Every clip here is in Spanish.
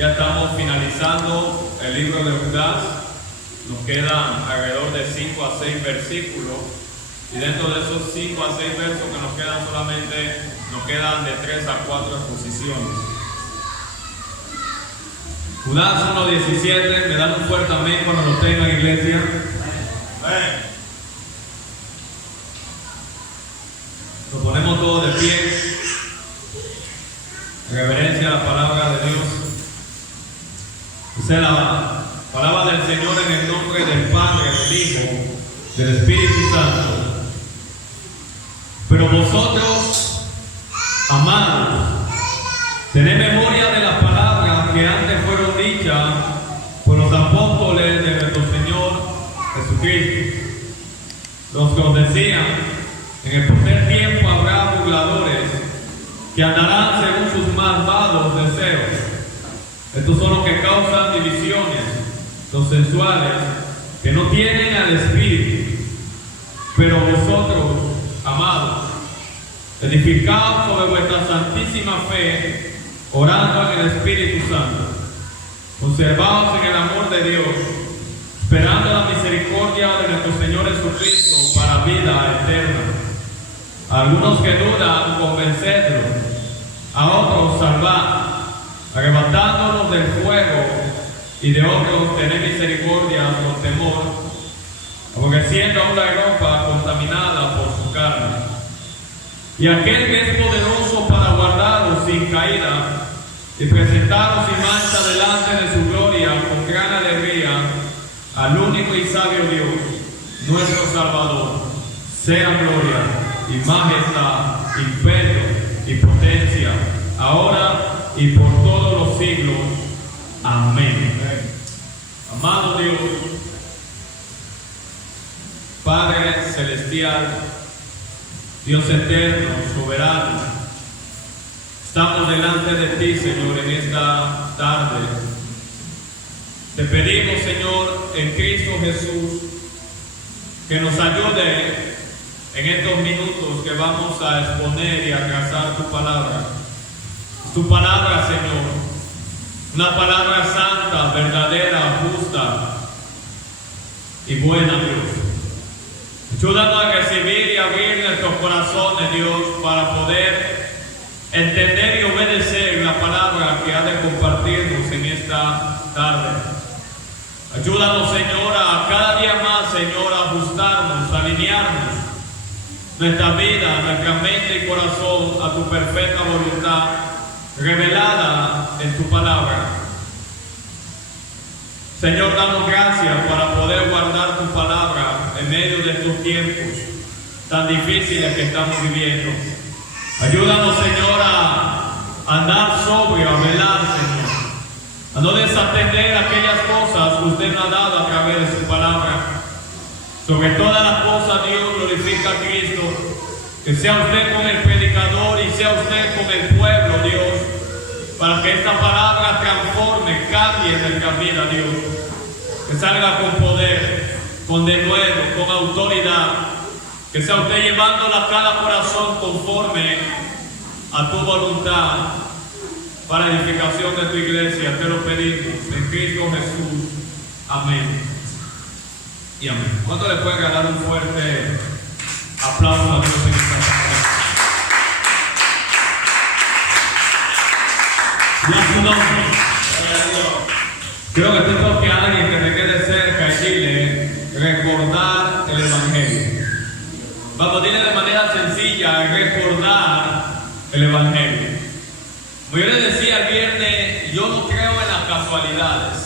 Ya estamos finalizando el libro de Judas. Nos quedan alrededor de 5 a 6 versículos. Y dentro de esos 5 a 6 versos que nos quedan solamente, nos quedan de 3 a 4 exposiciones. Judas 1:17, me dan un fuerte amén cuando lo tengan, iglesia. Amén. Nos ponemos todos de pie, en reverencia a la palabra de Dios. Dice la palabra del Señor en el nombre del Padre, del Hijo, del Espíritu Santo. Pero vosotros, amados, tened memoria de las palabras que antes fueron dichas por los apóstoles de nuestro Señor Jesucristo, los que os decían: en el poster tiempo habrá burladores que andarán según sus malvados deseos. Estos son los que causan divisiones, los sensuales, que no tienen al Espíritu. Pero vosotros, amados, edificaos sobre vuestra santísima fe, orando en el Espíritu Santo. Conservaos en el amor de Dios, esperando la misericordia de nuestro Señor Jesucristo para vida eterna. A algunos que dudan, convencedlos; a otros salvad, arrebatándonos del fuego; y de otros tened misericordia con temor, aborreciendo aún la ropa contaminada por su carne. Y aquel que es poderoso para guardaros sin caída y presentaros sin mancha delante de su gloria con gran alegría, al único y sabio Dios, nuestro Salvador, sea gloria y majestad, imperio y potencia, ahora y por todos los siglos. Amén. Amado Dios, Padre celestial, Dios eterno, soberano, estamos delante de ti, Señor, en esta tarde. Te pedimos, Señor, en Cristo Jesús, que nos ayude en estos minutos que vamos a exponer y a trazar tu palabra. Tu palabra, Señor, una palabra santa, verdadera, justa y buena, Dios. Ayúdanos a recibir y abrir nuestros corazones, Dios, para poder entender y obedecer la palabra que ha de compartirnos en esta tarde. Ayúdanos, Señor, a cada día más, Señor, a ajustarnos, a alinearnos nuestra vida, nuestra mente y corazón a tu perfecta voluntad revelada en tu palabra. Señor, danos gracias para poder guardar tu palabra en medio de estos tiempos tan difíciles que estamos viviendo. Ayúdanos, Señor, a andar sobrio, a velar, Señor, a no desatender aquellas cosas que usted nos ha dado a través de su palabra. Sobre todas las cosas, Dios, glorifica a Cristo. Que sea usted con el predicador y sea usted con el pueblo, Dios, para que esta palabra transforme, cambie nuestra vida, Dios. Que salga con poder, con denuedo, con autoridad. Que sea usted llevándola a cada corazón conforme a tu voluntad para edificación de tu iglesia. Te lo pedimos en Cristo Jesús. Amén y amén. ¿Cuánto le pueden ganar un fuerte aplauso a Dios en esta tarde? Y a su nombre. Creo que tengo que alguien que me quede cerca y dile: recordar el Evangelio. Vamos a decirle de manera sencilla: recordar el Evangelio. Como yo les decía el viernes, yo no creo en las casualidades.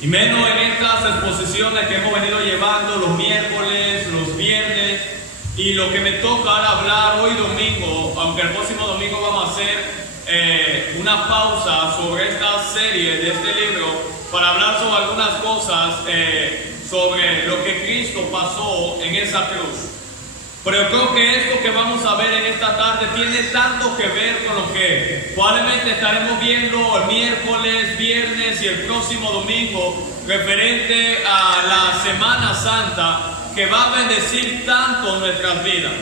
Y menos en estas exposiciones que hemos venido llevando los miércoles, los viernes, y lo que me toca ahora hablar hoy domingo, aunque el próximo domingo vamos a hacer una pausa sobre esta serie de este libro para hablar sobre algunas cosas sobre lo que Cristo pasó en esa cruz. Pero yo creo que esto que vamos a ver en esta tarde tiene tanto que ver con lo que probablemente estaremos viendo el miércoles, viernes y el próximo domingo, referente a la Semana Santa, que va a bendecir tanto nuestras vidas.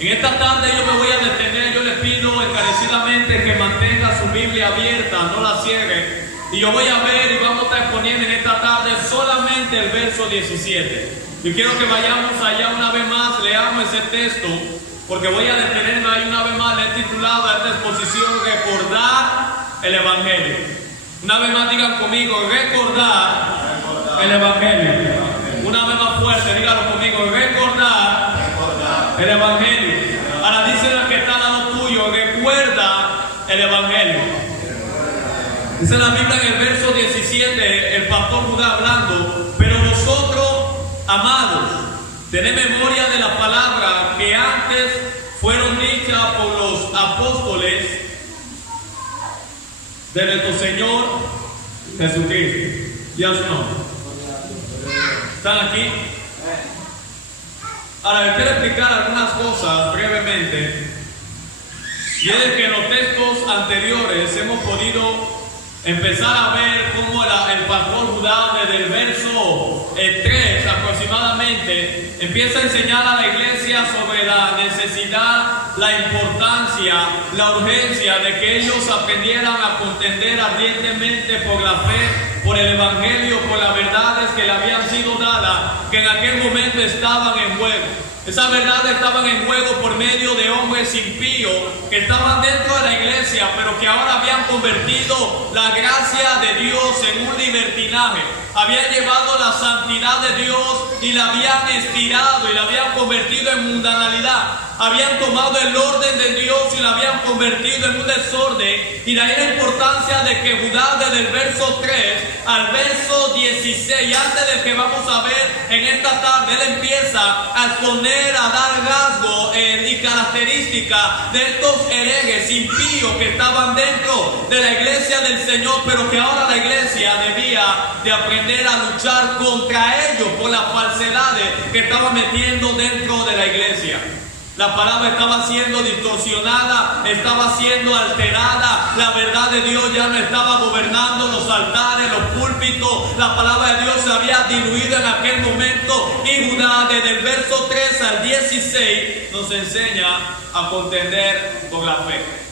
En esta tarde yo me voy a detener. Yo le pido encarecidamente que mantenga su Biblia abierta, no la cierre, Y yo voy a ver y vamos a estar exponiendo en esta tarde solamente el verso 17. Yo quiero que vayamos allá una vez más, leamos ese texto, porque voy a detenerme ahí una vez más. Le he titulado a esta exposición Recordar el Evangelio. Una vez más digan conmigo, recordar el Evangelio. Una vez más fuerte, díganlo conmigo, recordar el Evangelio. Ahora dice el que está al lado tuyo, recuerda el Evangelio. Dice la Biblia en el verso 17, el pastor Judá hablando, pero vosotros, amados, tened memoria de la palabra que antes fueron dichas por los apóstoles de nuestro Señor Jesucristo. ¿Ya o no? ¿Están aquí? Ahora, les quiero explicar algunas cosas brevemente. Y es que en los textos anteriores hemos podido empezar a ver cómo el pastor Judá desde el verso 3 aproximadamente empieza a enseñar a la iglesia sobre la necesidad, la importancia, la urgencia de que ellos aprendieran a contender ardientemente por la fe, por el Evangelio, por las verdades que le habían sido dadas, que en aquel momento estaban en juego. Esas verdades estaban en juego por medio de hombres impíos que estaban dentro de la iglesia, pero que ahora habían convertido la gracia de Dios en un libertinaje. Habían llevado la santidad de Dios y la habían estirado y la habían convertido en mundanalidad. Habían tomado el orden de Dios y la habían convertido en un desorden. Y de ahí la importancia de que Judá desde el verso 3 al verso 16, antes de que vamos a ver en esta tarde, él empieza a exponer, a dar rasgos y características de estos herejes impíos que estaban dentro de la iglesia del Señor, pero que ahora la iglesia debía de aprender a luchar contra ellos por las falsedades que estaban metiendo dentro de la iglesia. La palabra estaba siendo distorsionada, estaba siendo alterada, la verdad de Dios ya no estaba gobernando los altares, los púlpitos, la palabra de Dios se había diluido en aquel momento y Judá desde el verso 3 al 16 nos enseña a contender por la fe.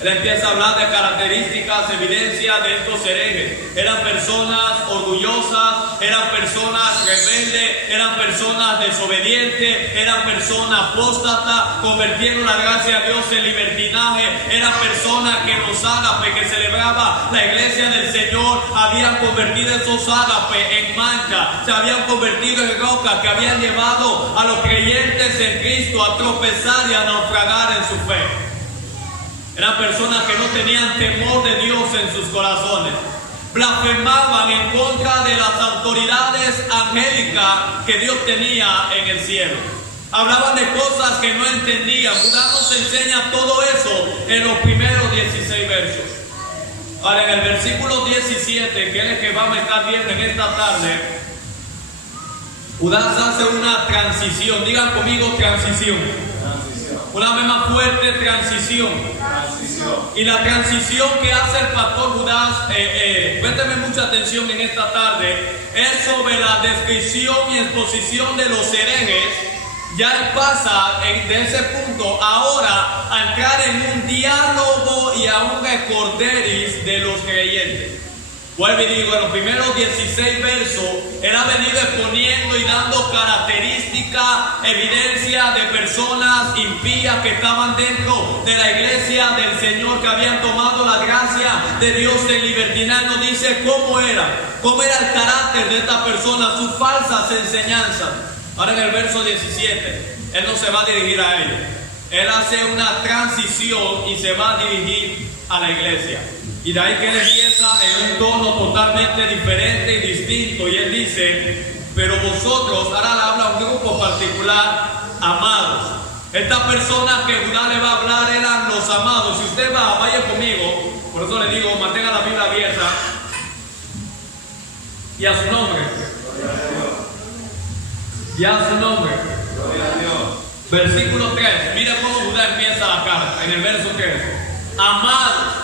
Él empieza a hablar de características, evidencias de estos herejes. Eran personas orgullosas, eran personas rebeldes, eran personas desobedientes, eran personas apóstatas, convirtieron la gracia de Dios en libertinaje, eran personas que los ágapes que celebraba la iglesia del Señor habían convertido esos ágapes en mancha, se habían convertido en rocas que habían llevado a los creyentes en Cristo a tropezar y a naufragar en su fe. Eran personas que no tenían temor de Dios en sus corazones. Blasfemaban en contra de las autoridades angélicas que Dios tenía en el cielo. Hablaban de cosas que no entendían. Judá nos enseña todo eso en los primeros 16 versos. Ahora, en el versículo 17, que es el que vamos a estar viendo en esta tarde, Judá hace una transición. Digan conmigo, transición. Una vez más fuerte, transición. Y la transición que hace el pastor Judá, présteme mucha atención en esta tarde, es sobre la descripción y exposición de los herejes. Ya él pasa de ese punto ahora a entrar en un diálogo y a un recorderis de los creyentes. Vuelvo y digo, en los primeros 16 versos, él ha venido exponiendo y dando características, evidencia de personas impías que estaban dentro de la iglesia del Señor, que habían tomado la gracia de Dios en libertinaje. Nos dice cómo era el carácter de esta persona, sus falsas enseñanzas. Ahora en el verso 17, él no se va a dirigir a ellos. Él hace una transición y se va a dirigir a la iglesia. Y de ahí que él empieza en un tono totalmente diferente y distinto. Y él dice, pero vosotros, ahora le habla a un grupo particular, amados. Estas personas que Judá le va a hablar eran los amados. Si usted vaya conmigo, por eso le digo, mantenga la Biblia abierta. Y a su nombre. Y a su nombre. Versículo 3. Mira cómo Judá empieza la carta, en el verso 3. Amados.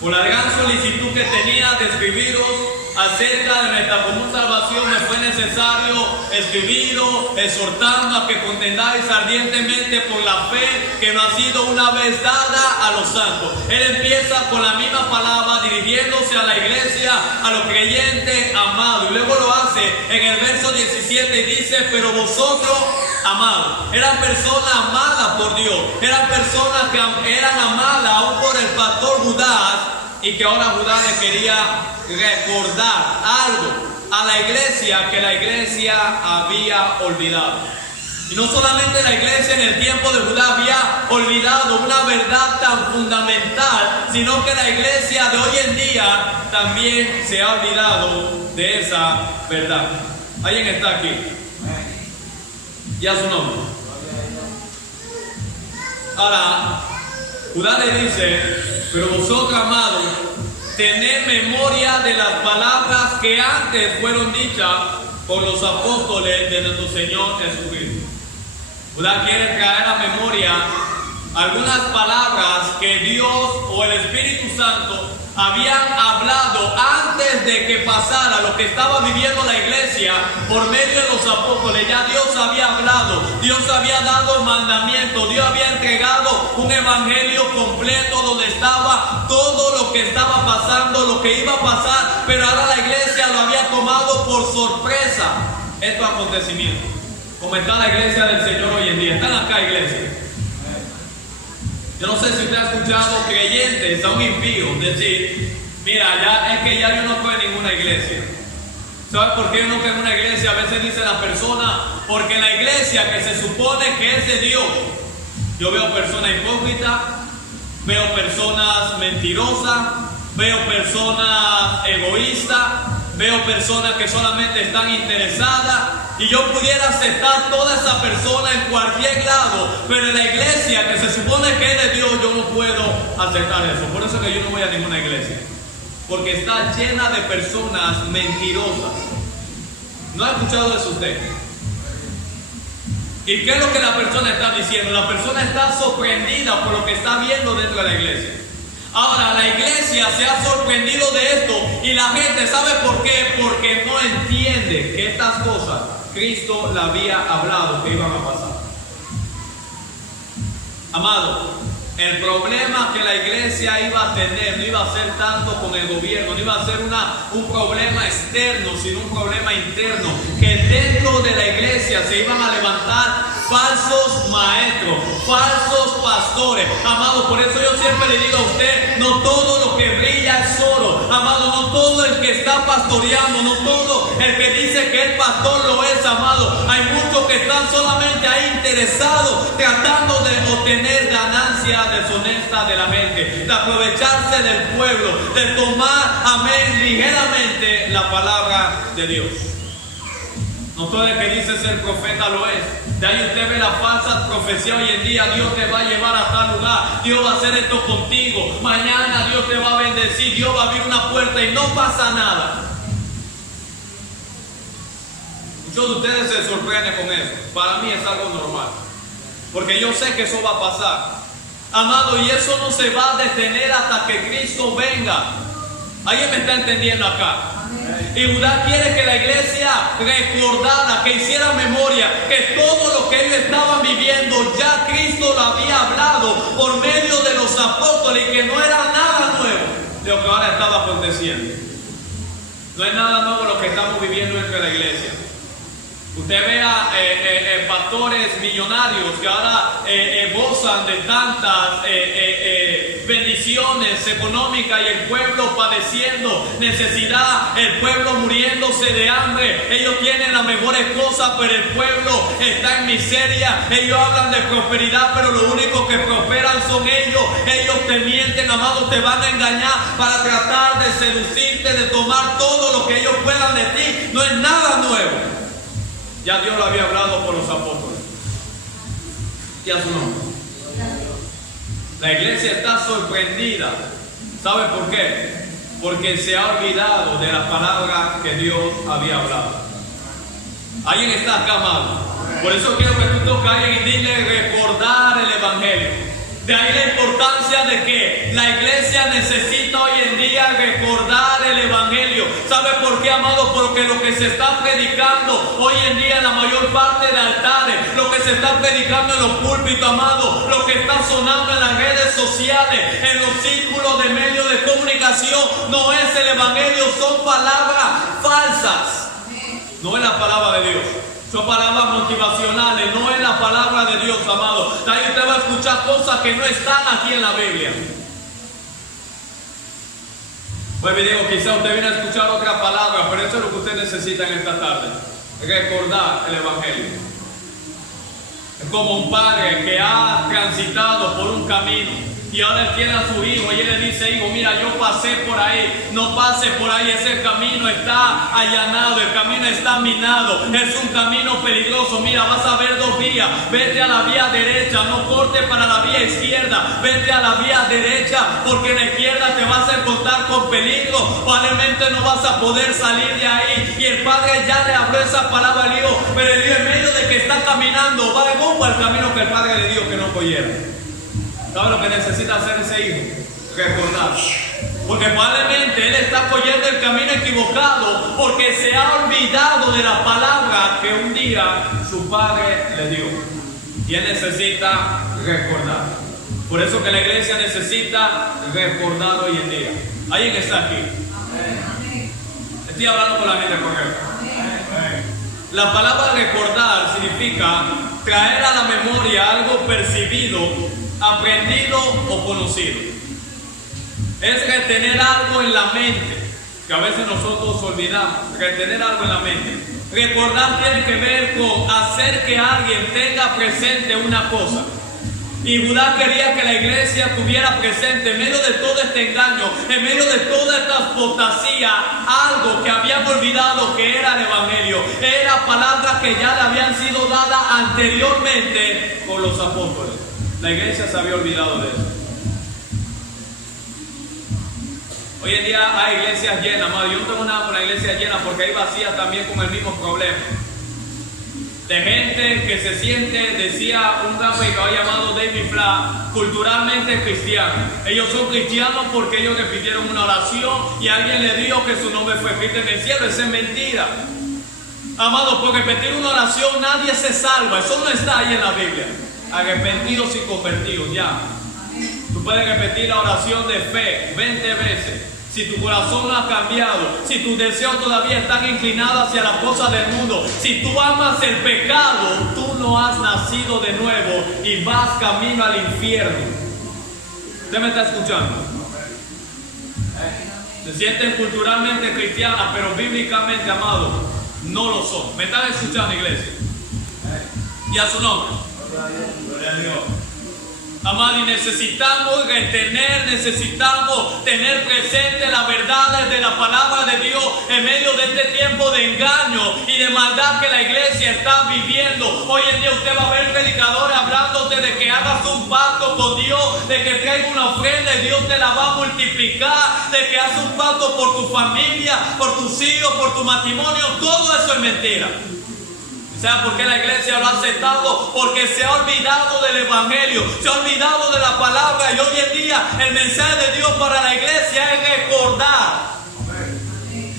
Por la gran solicitud que tenía de escribiros acerca de nuestra común salvación, me fue necesario escribiros, exhortando a que contendáis ardientemente por la fe que nos ha sido una vez dada a los santos. Él empieza con la misma palabra, dirigiéndose a la iglesia, a los creyentes amados, y luego lo hace en el verso 17 y dice: pero vosotros, amados, eran personas amadas por Dios, eran personas que eran amadas aún por el pastor Judas, y que ahora Judas le quería recordar algo a la iglesia que la iglesia había olvidado. Y no solamente la iglesia en el tiempo de Judas había olvidado una verdad tan fundamental, sino que la iglesia de hoy en día también se ha olvidado de esa verdad. ¿Alguien está aquí? Ya su nombre. Ahora, Judas le dice: pero vosotros, amados, tened memoria de las palabras que antes fueron dichas por los apóstoles de nuestro Señor Jesucristo. Judas quiere traer a memoria algunas palabras que Dios o el Espíritu Santo habían hablado antes de que pasara lo que estaba viviendo la iglesia por medio de los apóstoles. Ya Dios había hablado, Dios había dado mandamientos, Dios había entregado un evangelio completo donde estaba todo lo que estaba pasando, lo que iba a pasar, pero ahora la iglesia lo había tomado por sorpresa estos acontecimientos. Como está la iglesia del Señor hoy en día. ¿Están acá, iglesia? Yo no sé si usted ha escuchado creyentes a un impío decir: mira, ya es que ya yo no estoy en ninguna iglesia. ¿Sabe por qué yo no estoy en una iglesia? A veces dice la persona: porque en la iglesia que se supone que es de Dios, yo veo personas hipócritas, veo personas mentirosas, veo personas egoístas, veo personas que solamente están interesadas. Y yo pudiera aceptar toda esa persona en cualquier lado, pero en la iglesia que se supone que es de Dios, yo no puedo aceptar eso. Por eso que yo no voy a ninguna iglesia, porque está llena de personas mentirosas. ¿No ha escuchado eso usted? ¿Y qué es lo que la persona está diciendo? La persona está sorprendida por lo que está viendo dentro de la iglesia. Ahora, la iglesia se ha sorprendido de esto, y la gente, ¿sabe por qué? Porque no entiende que estas cosas Cristo le había hablado que iban a pasar. Amado, el problema que la iglesia iba a tener no iba a ser tanto con el gobierno, no iba a ser un problema externo, sino un problema interno, que dentro de la iglesia se iban a levantar falsos maestros, falsos pastores. Amado, por eso yo siempre le digo a usted: no todo lo que brilla es oro. Amado, no todo el que está pastoreando, no todo el que dice que es pastor lo es, amado. Hay muchos que están solamente ahí interesados, tratando de obtener ganancias deshonestas de la gente, de aprovecharse del pueblo, de tomar, amén, ligeramente la palabra de Dios. No todo el que dice ser profeta lo es. De ahí usted ve la falsa profecía hoy en día: Dios te va a llevar a tal lugar, Dios va a hacer esto contigo, mañana Dios te va a bendecir, Dios va a abrir una puerta, y no pasa nada. Muchos de ustedes se sorprenden con eso. Para mí es algo normal, porque yo sé que eso va a pasar, amado, y eso no se va a detener hasta que Cristo venga. ¿Alguien me está entendiendo acá? Y Judas quiere que la iglesia recordara, que hiciera memoria, que todo lo que ellos estaban viviendo ya Cristo lo había hablado por medio de los apóstoles, y que no era nada nuevo de lo que ahora estaba aconteciendo. No es nada nuevo lo que estamos viviendo entre la iglesia. Usted vea pastores millonarios que ahora gozan de tantas bendiciones económicas, y el pueblo padeciendo necesidad, el pueblo muriéndose de hambre. Ellos tienen las mejores cosas, pero el pueblo está en miseria. Ellos hablan de prosperidad, pero lo único que prosperan son ellos. Ellos te mienten, amados, te van a engañar para tratar de seducirte, de tomar todo lo que ellos puedan de ti. No es nada nuevo. Ya Dios lo había hablado por los apóstoles. Ya su nombre. La iglesia está sorprendida. ¿Sabe por qué? Porque se ha olvidado de la palabra que Dios había hablado. ¿Alguien está acá, amado? Por eso quiero que tú toques a alguien y dile: recordar el evangelio. De ahí la importancia de que la iglesia necesita hoy en día recordar el Evangelio. ¿Sabe por qué, amado? Porque lo que se está predicando hoy en día en la mayor parte de altares, lo que se está predicando en los púlpitos, amado, lo que está sonando en las redes sociales, en los círculos de medios de comunicación, no es el Evangelio, son palabras falsas. No es la palabra de Dios. Son palabras motivacionales, no es la palabra de Dios, amado. Ahí usted va a escuchar cosas que no están aquí en la Biblia. Pues me digo, quizá usted viene a escuchar otra palabra, pero eso es lo que usted necesita en esta tarde. Recordar el Evangelio. Es como un padre que ha transitado por un camino y ahora él tiene a su hijo y él le dice: hijo, mira, yo pasé por ahí, no pase por ahí, ese camino está allanado, el camino está minado, es un camino peligroso, mira, vas a ver dos vías, vete a la vía derecha, no corte para la vía izquierda, vete a la vía derecha, porque en la izquierda te vas a encontrar con peligro, probablemente no vas a poder salir de ahí. Y el padre ya le habló esa palabra al hijo, pero el hijo, en medio de que está caminando, va de rumbo al camino que el padre le dijo que no cogiera. ¿Sabe lo que necesita hacer ese hijo? Recordar. Porque probablemente él está cogiendo el camino equivocado porque se ha olvidado de la palabra que un día su padre le dio. Y él necesita recordar. Por eso que la iglesia necesita recordar hoy en día. ¿Alguien está aquí? Estoy hablando con la gente correcta. La palabra recordar significa traer a la memoria algo percibido, aprendido o conocido. Es retener algo en la mente, que a veces nosotros olvidamos. Retener algo en la mente. Recordar tiene que ver con hacer que alguien tenga presente una cosa. Y Judá quería que la iglesia tuviera presente, en medio de todo este engaño, en medio de toda esta apostasía, algo que habían olvidado, que era el Evangelio. Era palabras que ya le habían sido dadas anteriormente por los apóstoles. La iglesia se había olvidado de eso. Hoy en día hay iglesias llenas, amado. Yo no tengo nada con la iglesia llena, porque hay vacías también con el mismo problema. De gente que se siente, decía un gran predicador llamado David Flack, culturalmente cristiano. Ellos son cristianos porque ellos repitieron una oración y alguien le dijo que su nombre fue escrito en el cielo. Esa es mentira. Amado, por repetir una oración nadie se salva. Eso no está ahí en la Biblia. Arrepentidos y convertidos, ya. Tú puedes repetir la oración de fe 20 veces. Si tu corazón no ha cambiado, si tus deseos todavía están inclinados hacia las cosas del mundo, si tú amas el pecado, tú no has nacido de nuevo y vas camino al infierno. ¿Usted me está escuchando? Se sienten culturalmente cristianas, pero bíblicamente, amados, no lo son. ¿Me están escuchando, iglesia? Y a su nombre. Gloria a Dios. Amado, y necesitamos retener, necesitamos tener presente las verdades de la palabra de Dios en medio de este tiempo de engaño y de maldad que la iglesia está viviendo. Hoy en día usted va a ver predicadores hablándote de que hagas un pacto con Dios, de que traigas una ofrenda y Dios te la va a multiplicar, de que hagas un pacto por tu familia, por tus hijos, por tu matrimonio. Todo eso es mentira. ¿Sabe por qué la iglesia lo ha aceptado? Porque se ha olvidado del Evangelio, se ha olvidado de la palabra, y hoy en día el mensaje de Dios para la iglesia es recordar.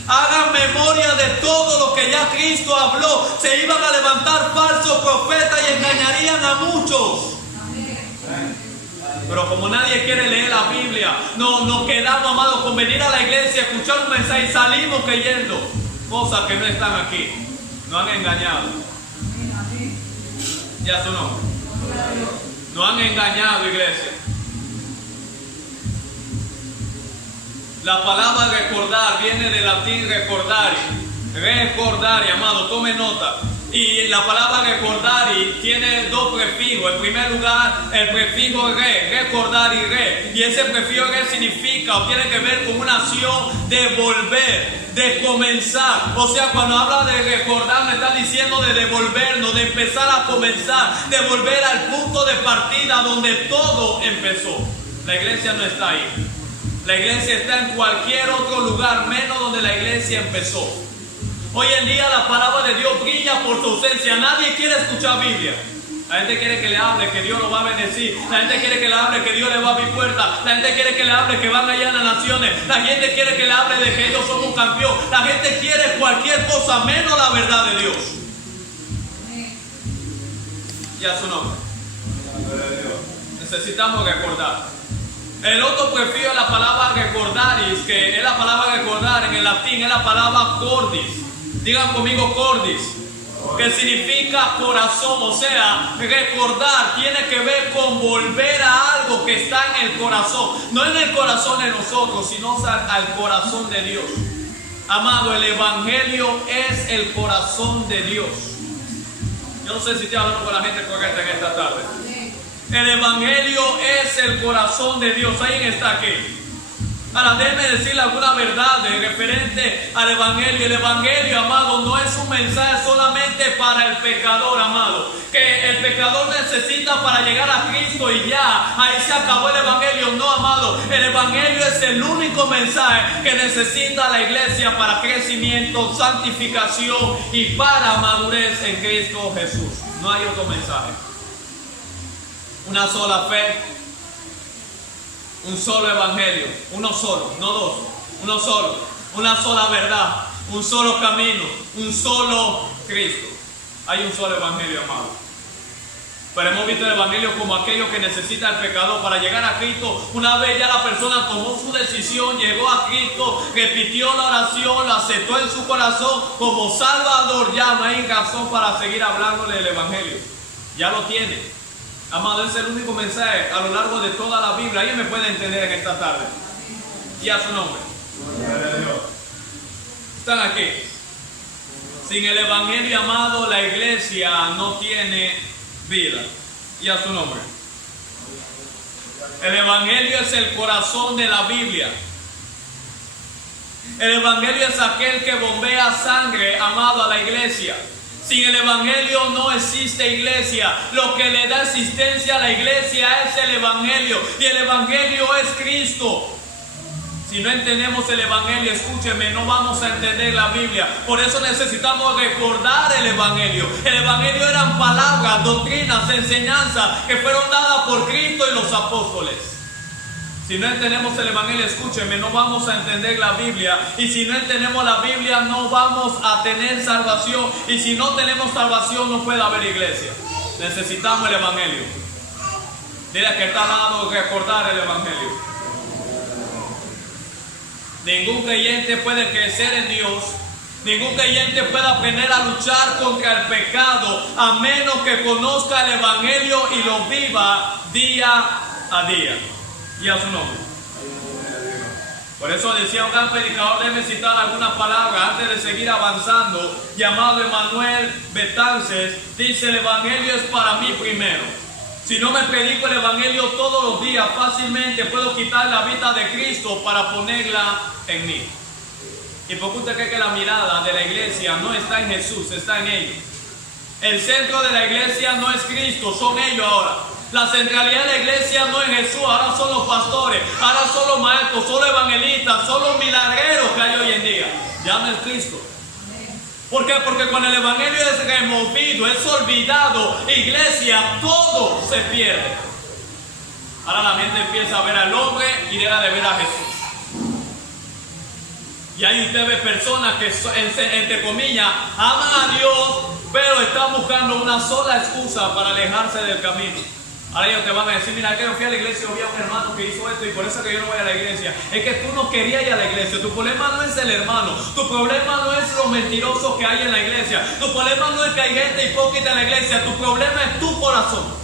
Hagan memoria de todo lo que ya Cristo habló. Se iban a levantar falsos profetas y engañarían a muchos. Pero como nadie quiere leer la Biblia, nos quedamos, amados, con venir a la iglesia, escuchar un mensaje y salimos creyendo cosas que no están aquí. Nos han engañado. Ya su nombre. Nos han engañado, iglesia. La palabra recordar viene del latín recordari. Recordari, amado, tome nota. Y la palabra recordari tiene dos prefijos. En primer lugar, el prefijo re, recordar y re. Y ese prefijo re significa o tiene que ver con una acción de volver, de comenzar. O sea, cuando habla de recordar, me está diciendo de devolvernos, de empezar a comenzar, de volver al punto de partida donde todo empezó. La iglesia no está ahí. La iglesia está en cualquier otro lugar, menos donde la iglesia empezó. Hoy en día la palabra de Dios brilla por su ausencia. Nadie quiere escuchar Biblia. La gente quiere que le hable que Dios lo va a bendecir. La gente quiere que le hable que Dios le va a abrir puertas. La gente quiere que le hable que van allá a las naciones. La gente quiere que le hable de que ellos son un campeón. La gente quiere cualquier cosa menos la verdad de Dios. Y a su nombre. Necesitamos recordar. El otro prefiero la palabra recordaris, que es la palabra recordar en el latín, es la palabra cordis. Digan conmigo cordis, que significa corazón, o sea, recordar tiene que ver con volver a algo que está en el corazón, no en el corazón de nosotros, sino al corazón de Dios. Amado, el Evangelio es el corazón de Dios. Yo no sé si estoy hablando con la gente correcta en esta tarde. El Evangelio es el corazón de Dios. ¿Alguien está aquí? Ahora déjeme decirle alguna verdad referente al Evangelio. El Evangelio, amado, no es un mensaje solamente para el pecador, amado. Que el pecador necesita para llegar a Cristo y ya, ahí se acabó el Evangelio. No, amado, el Evangelio es el único mensaje que necesita la iglesia para crecimiento, santificación y para madurez en Cristo Jesús. No hay otro mensaje. Una sola fe, un solo evangelio, uno solo, no dos, uno solo, una sola verdad, un solo camino, un solo Cristo. Hay un solo evangelio, amado. Pero hemos visto el evangelio como aquello que necesita el pecador para llegar a Cristo. Una vez ya la persona tomó su decisión, llegó a Cristo, repitió la oración, lo aceptó en su corazón como Salvador, ya no hay razón para seguir hablándole del evangelio. Ya lo tiene. Amado, es el único mensaje a lo largo de toda la Biblia. ¿Alguien me puede entender en esta tarde? Y a su nombre. Están aquí. Sin el evangelio, amado, la iglesia no tiene vida. Y a su nombre. El evangelio es el corazón de la Biblia. El evangelio es aquel que bombea sangre, amado, a la iglesia. Sin el evangelio no existe iglesia. Lo que le da existencia a la iglesia es el evangelio. Y el evangelio es Cristo. Si no entendemos el evangelio, escúcheme, no vamos a entender la Biblia. Por eso necesitamos recordar el evangelio. El evangelio eran palabras, doctrinas, enseñanzas que fueron dadas por Cristo y los apóstoles. Si no entendemos el evangelio, escúcheme, no vamos a entender la Biblia. Y si no entendemos la Biblia, no vamos a tener salvación. Y si no tenemos salvación, no puede haber iglesia. Necesitamos el evangelio. Dile que está al lado recordar el evangelio. Ningún creyente puede crecer en Dios. Ningún creyente puede aprender a luchar contra el pecado a menos que conozca el evangelio y lo viva día a día. Y a su nombre. Por eso decía un gran predicador, déjeme citar algunas palabras antes de seguir avanzando, llamado Emanuel Betances. Dice: el evangelio es para mí primero. Si no me predico el evangelio todos los días, fácilmente puedo quitar la vida de Cristo para ponerla en mí. ¿Y por qué usted cree que la mirada de la iglesia no está en Jesús, está en ellos? El centro de la iglesia no es Cristo, son ellos ahora. La centralidad de la iglesia no es Jesús, ahora son los pastores, ahora son los maestros, son los evangelistas, son los milagreros que hay hoy en día. Ya no es Cristo. ¿Por qué? Porque cuando el evangelio es removido, es olvidado, iglesia, todo se pierde. Ahora la gente empieza a ver al hombre y deja de ver a Jesús. Y ahí usted ve personas que, entre comillas, aman a Dios, pero están buscando una sola excusa para alejarse del camino. Ahora ellos te van a decir: mira, que yo fui a la iglesia y vi a un hermano que hizo esto y por eso que yo no voy a la iglesia. Es que tú no querías ir a la iglesia. Tu problema no es el hermano. Tu problema no es los mentirosos que hay en la iglesia. Tu problema no es que hay gente hipócrita en la iglesia. Tu problema es tu corazón.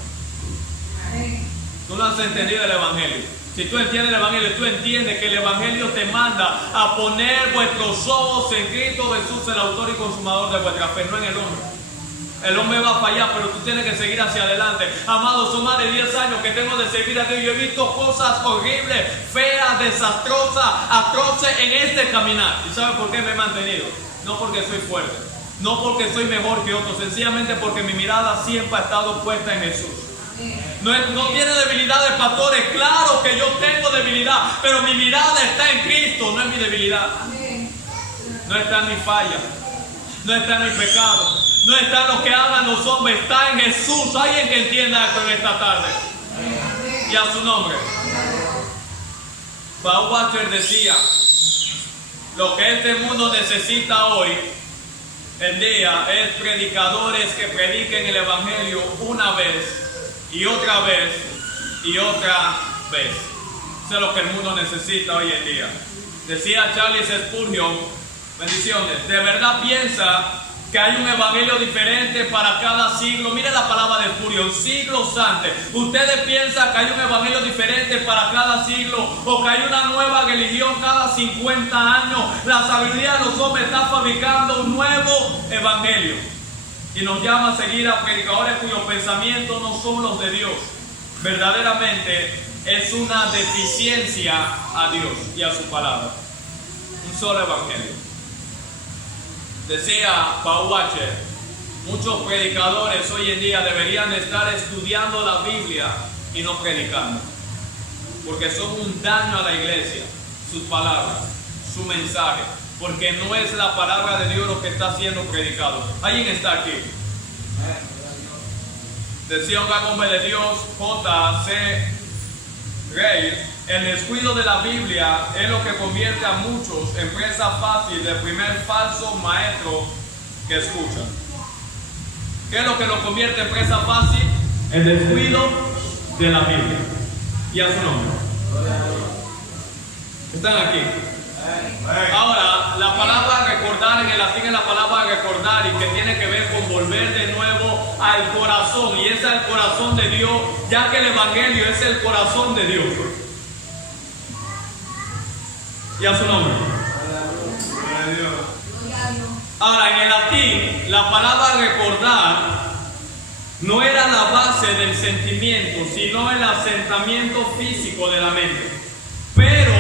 Tú no has entendido el evangelio. Si tú entiendes el evangelio, tú entiendes que el evangelio te manda a poner vuestros ojos en Cristo Jesús, el autor y consumador de vuestra fe, no en el hombre. El hombre va a fallar, pero tú tienes que seguir hacia adelante. Amado, son más de 10 años que tengo de servir a Dios. Yo he visto cosas horribles, feas, desastrosas, atroces en este caminar. ¿Y sabes por qué me he mantenido? No porque soy fuerte, no porque soy mejor que otros, sencillamente porque mi mirada siempre ha estado puesta en Jesús. No tiene debilidades, pastores. Claro que yo tengo debilidad, pero mi mirada está en Cristo, no en mi debilidad. No está en mi falla, no está en el pecado, No está en lo que hagan los hombres, está en Jesús. Alguien que entienda esto en esta tarde. Y a su nombre. Paul Washer decía, lo que este mundo necesita hoy en día es predicadores que prediquen el Evangelio una vez y otra vez y otra vez. Eso es lo que el mundo necesita hoy en día. Decía Charles Spurgeon, bendiciones, ¿de verdad piensa que hay un evangelio diferente para cada siglo? Mire la palabra de Spurgeon, siglos antes. ¿Ustedes piensan que hay un evangelio diferente para cada siglo o que hay una nueva religión cada 50 años? La sabiduría de los hombres está fabricando un nuevo evangelio y nos llama a seguir a predicadores cuyos pensamientos no son los de Dios. Verdaderamente es una deficiencia a Dios y a su palabra. Un solo evangelio. Decía Paul Washer, muchos predicadores hoy en día deberían estar estudiando la Biblia y no predicando, porque son un daño a la iglesia, sus palabras, su mensaje, porque no es la palabra de Dios lo que está siendo predicado. ¿Alguien está aquí? Decía un gran hombre de Dios, J.C. Rey, el descuido de la Biblia es lo que convierte a muchos en presa fácil del primer falso maestro que escuchan. ¿Qué es lo que lo convierte en presa fácil? El descuido de la Biblia. Y a su nombre. ¿Están aquí? Ahora, la palabra recordar en el latín es la palabra recordar y que tiene que ver con volver de nuevo al corazón. Y es el corazón de Dios, ya que el Evangelio es el corazón de Dios. Y a su nombre. Ahora, en el latín, la palabra recordar no era la base del sentimiento, sino el asentamiento físico de la mente. Pero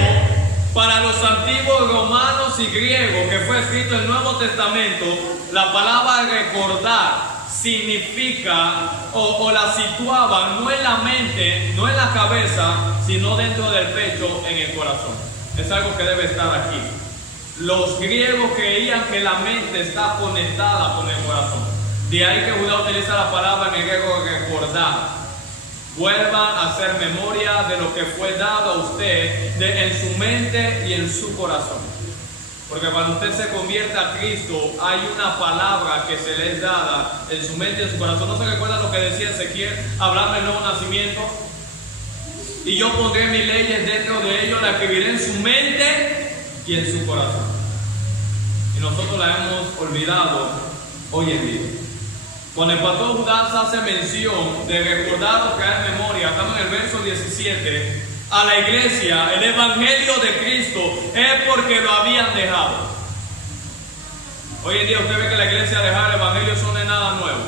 para los antiguos romanos y griegos, que fue escrito en el Nuevo Testamento, la palabra recordar significa o la situaban no en la mente, no en la cabeza, sino dentro del pecho, en el corazón. Es algo que debe estar aquí. Los griegos creían que la mente está conectada con el corazón. De ahí que Judá utiliza la palabra en el griego recordar. Vuelva a hacer memoria de lo que fue dado a usted en su mente y en su corazón. Porque cuando usted se convierte a Cristo, hay una palabra que se le es dada en su mente y en su corazón. ¿No se recuerda lo que decía Ezequiel hablando del nuevo nacimiento? Y yo pondré mis leyes dentro de ellos, las escribiré en su mente y en su corazón. Y nosotros la hemos olvidado hoy en día. Cuando el pastor Judas hace mención de recordar o traer memoria, estamos en el verso 17, a la iglesia, el evangelio de Cristo es porque lo habían dejado. Hoy en día usted ve que la iglesia dejar el evangelio, eso no es nada nuevo.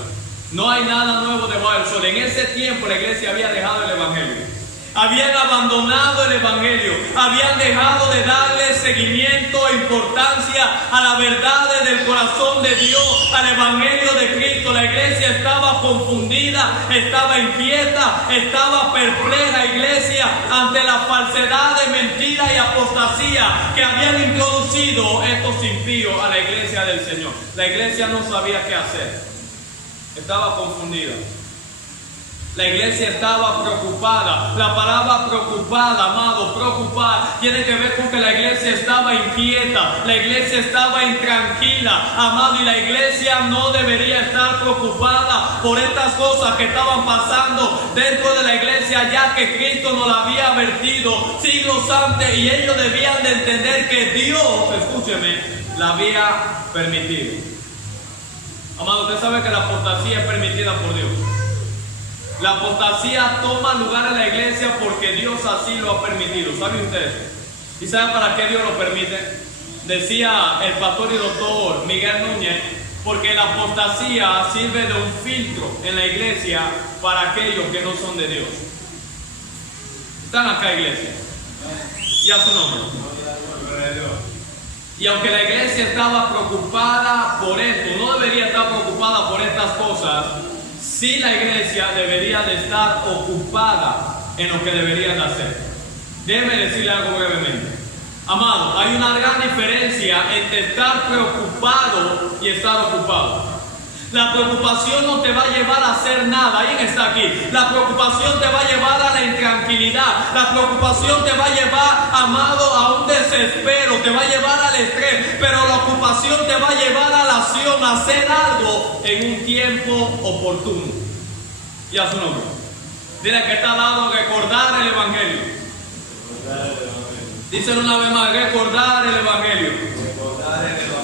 No hay nada nuevo debajo del sol. En ese tiempo la iglesia había dejado el evangelio. Habían abandonado el evangelio, habían dejado de darle seguimiento e importancia a la verdad del corazón de Dios, al evangelio de Cristo. La iglesia estaba confundida, estaba inquieta, estaba perpleja, iglesia, ante la falsedad de mentira y apostasía que habían introducido estos impíos a la iglesia del Señor. La iglesia no sabía qué hacer, estaba confundida. La iglesia estaba preocupada. La palabra preocupada, amado, preocupada, tiene que ver con que la iglesia estaba inquieta, la iglesia estaba intranquila, amado, y la iglesia no debería estar preocupada por estas cosas que estaban pasando dentro de la iglesia, ya que Cristo nos la había advertido siglos antes y ellos debían de entender que Dios, escúcheme, la había permitido. Amado, usted sabe que la apostasía es permitida por Dios. La apostasía toma lugar en la iglesia porque Dios así lo ha permitido. ¿Sabe usted? ¿Y sabe para qué Dios lo permite? Decía el pastor y doctor Miguel Núñez, porque la apostasía sirve de un filtro en la iglesia para aquellos que no son de Dios. Están acá, iglesia. Y a su nombre. Y aunque la iglesia estaba preocupada por esto, no debería estar preocupada por estas cosas, sí la iglesia debería de estar ocupada en lo que debería de hacer. Déjeme decirle algo brevemente. Amado, hay una gran diferencia entre estar preocupado y estar ocupado. La preocupación no te va a llevar a hacer nada. ¿Alguien está aquí? La preocupación te va a llevar a la intranquilidad. La preocupación te va a llevar, amado, a un desespero. Te va a llevar al estrés. Pero la ocupación te va a llevar a la acción, a hacer algo en un tiempo oportuno. Y a su nombre. Dile que está dado recordar el Evangelio. Díselo una vez más, recordar el Evangelio. Recordar el Evangelio.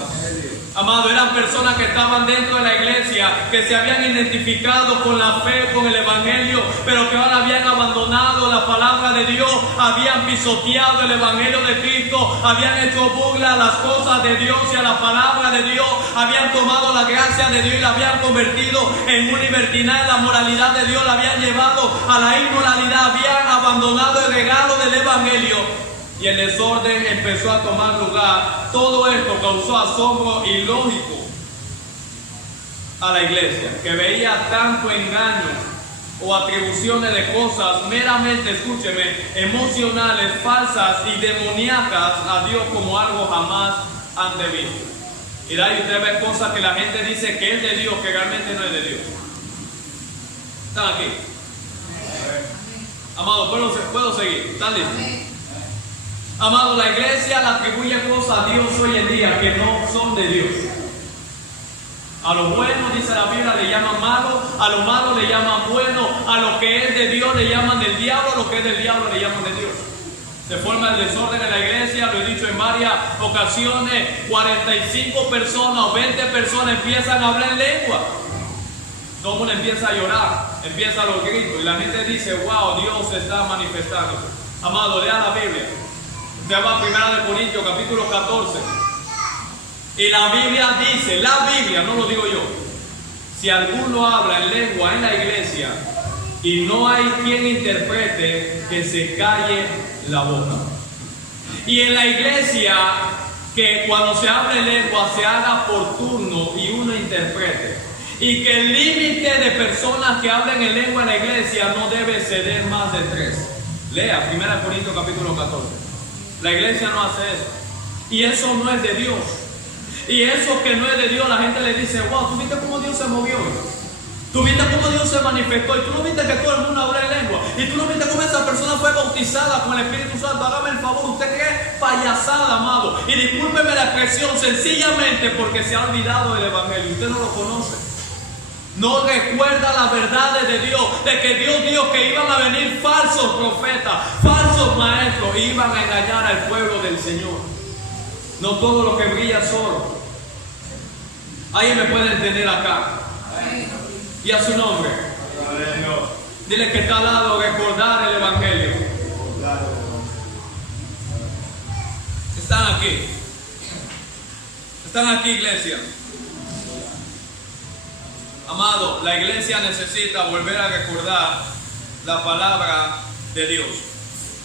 Amado, eran personas que estaban dentro de la iglesia, que se habían identificado con la fe, con el Evangelio, pero que ahora habían abandonado la palabra de Dios, habían pisoteado el Evangelio de Cristo, habían hecho burla a las cosas de Dios y a la palabra de Dios, habían tomado la gracia de Dios y la habían convertido en un libertinaje, la moralidad de Dios la habían llevado a la inmoralidad, habían abandonado el regalo del Evangelio. Y el desorden empezó a tomar lugar. Todo esto causó asombro ilógico a la iglesia, que veía tanto engaño o atribuciones de cosas meramente, escúcheme, emocionales, falsas y demoníacas a Dios como algo jamás antes visto. Y ahí usted ve cosas que la gente dice que es de Dios, que realmente no es de Dios. ¿Están aquí? Amado, ¿puedo seguir? ¿Están listos? Amado, la iglesia le atribuye cosas a Dios hoy en día que no son de Dios. A lo bueno, dice la Biblia, le llaman malo, a lo malo le llaman bueno, a lo que es de Dios le llaman del diablo, a lo que es del diablo le llaman de Dios. Se forma el desorden en la iglesia, lo he dicho en varias ocasiones, 45 personas o 20 personas empiezan a hablar en lengua. Todo el mundo empieza a llorar, empieza a los gritos y la gente dice, wow, Dios se está manifestando. Amado, lea la Biblia. Se llama 1 Corintios capítulo 14. Y la Biblia dice, la Biblia, no lo digo yo, si alguno habla en lengua en la iglesia y no hay quien interprete, que se calle la boca. Y en la iglesia, que cuando se habla en lengua se haga por turno y uno interprete. Y que el límite de personas que hablen en lengua en la iglesia no debe ceder más de 3. Lea 1 Corintios capítulo 14. La iglesia no hace eso. Y eso no es de Dios. Y eso que no es de Dios, la gente le dice, wow, ¿tú viste cómo Dios se movió? ¿Tú viste cómo Dios se manifestó? Y tú no viste que todo el mundo habla en lengua. Y tú no viste cómo esa persona fue bautizada con el Espíritu Santo. Hágame el favor, usted cree payasada, amado. Y discúlpeme la expresión, sencillamente porque se ha olvidado del Evangelio. Usted no lo conoce. No recuerda las verdades de Dios, de que Dios dijo que iban a venir falsos profetas, falsos maestros, y iban a engañar al pueblo del Señor. No todo lo que brilla es oro. ¿Alguien me puede entender acá? Y a su nombre. Dile que está al lado, recordar el Evangelio. Están aquí. Están aquí, iglesia. Amado, la iglesia necesita volver a recordar la palabra de Dios.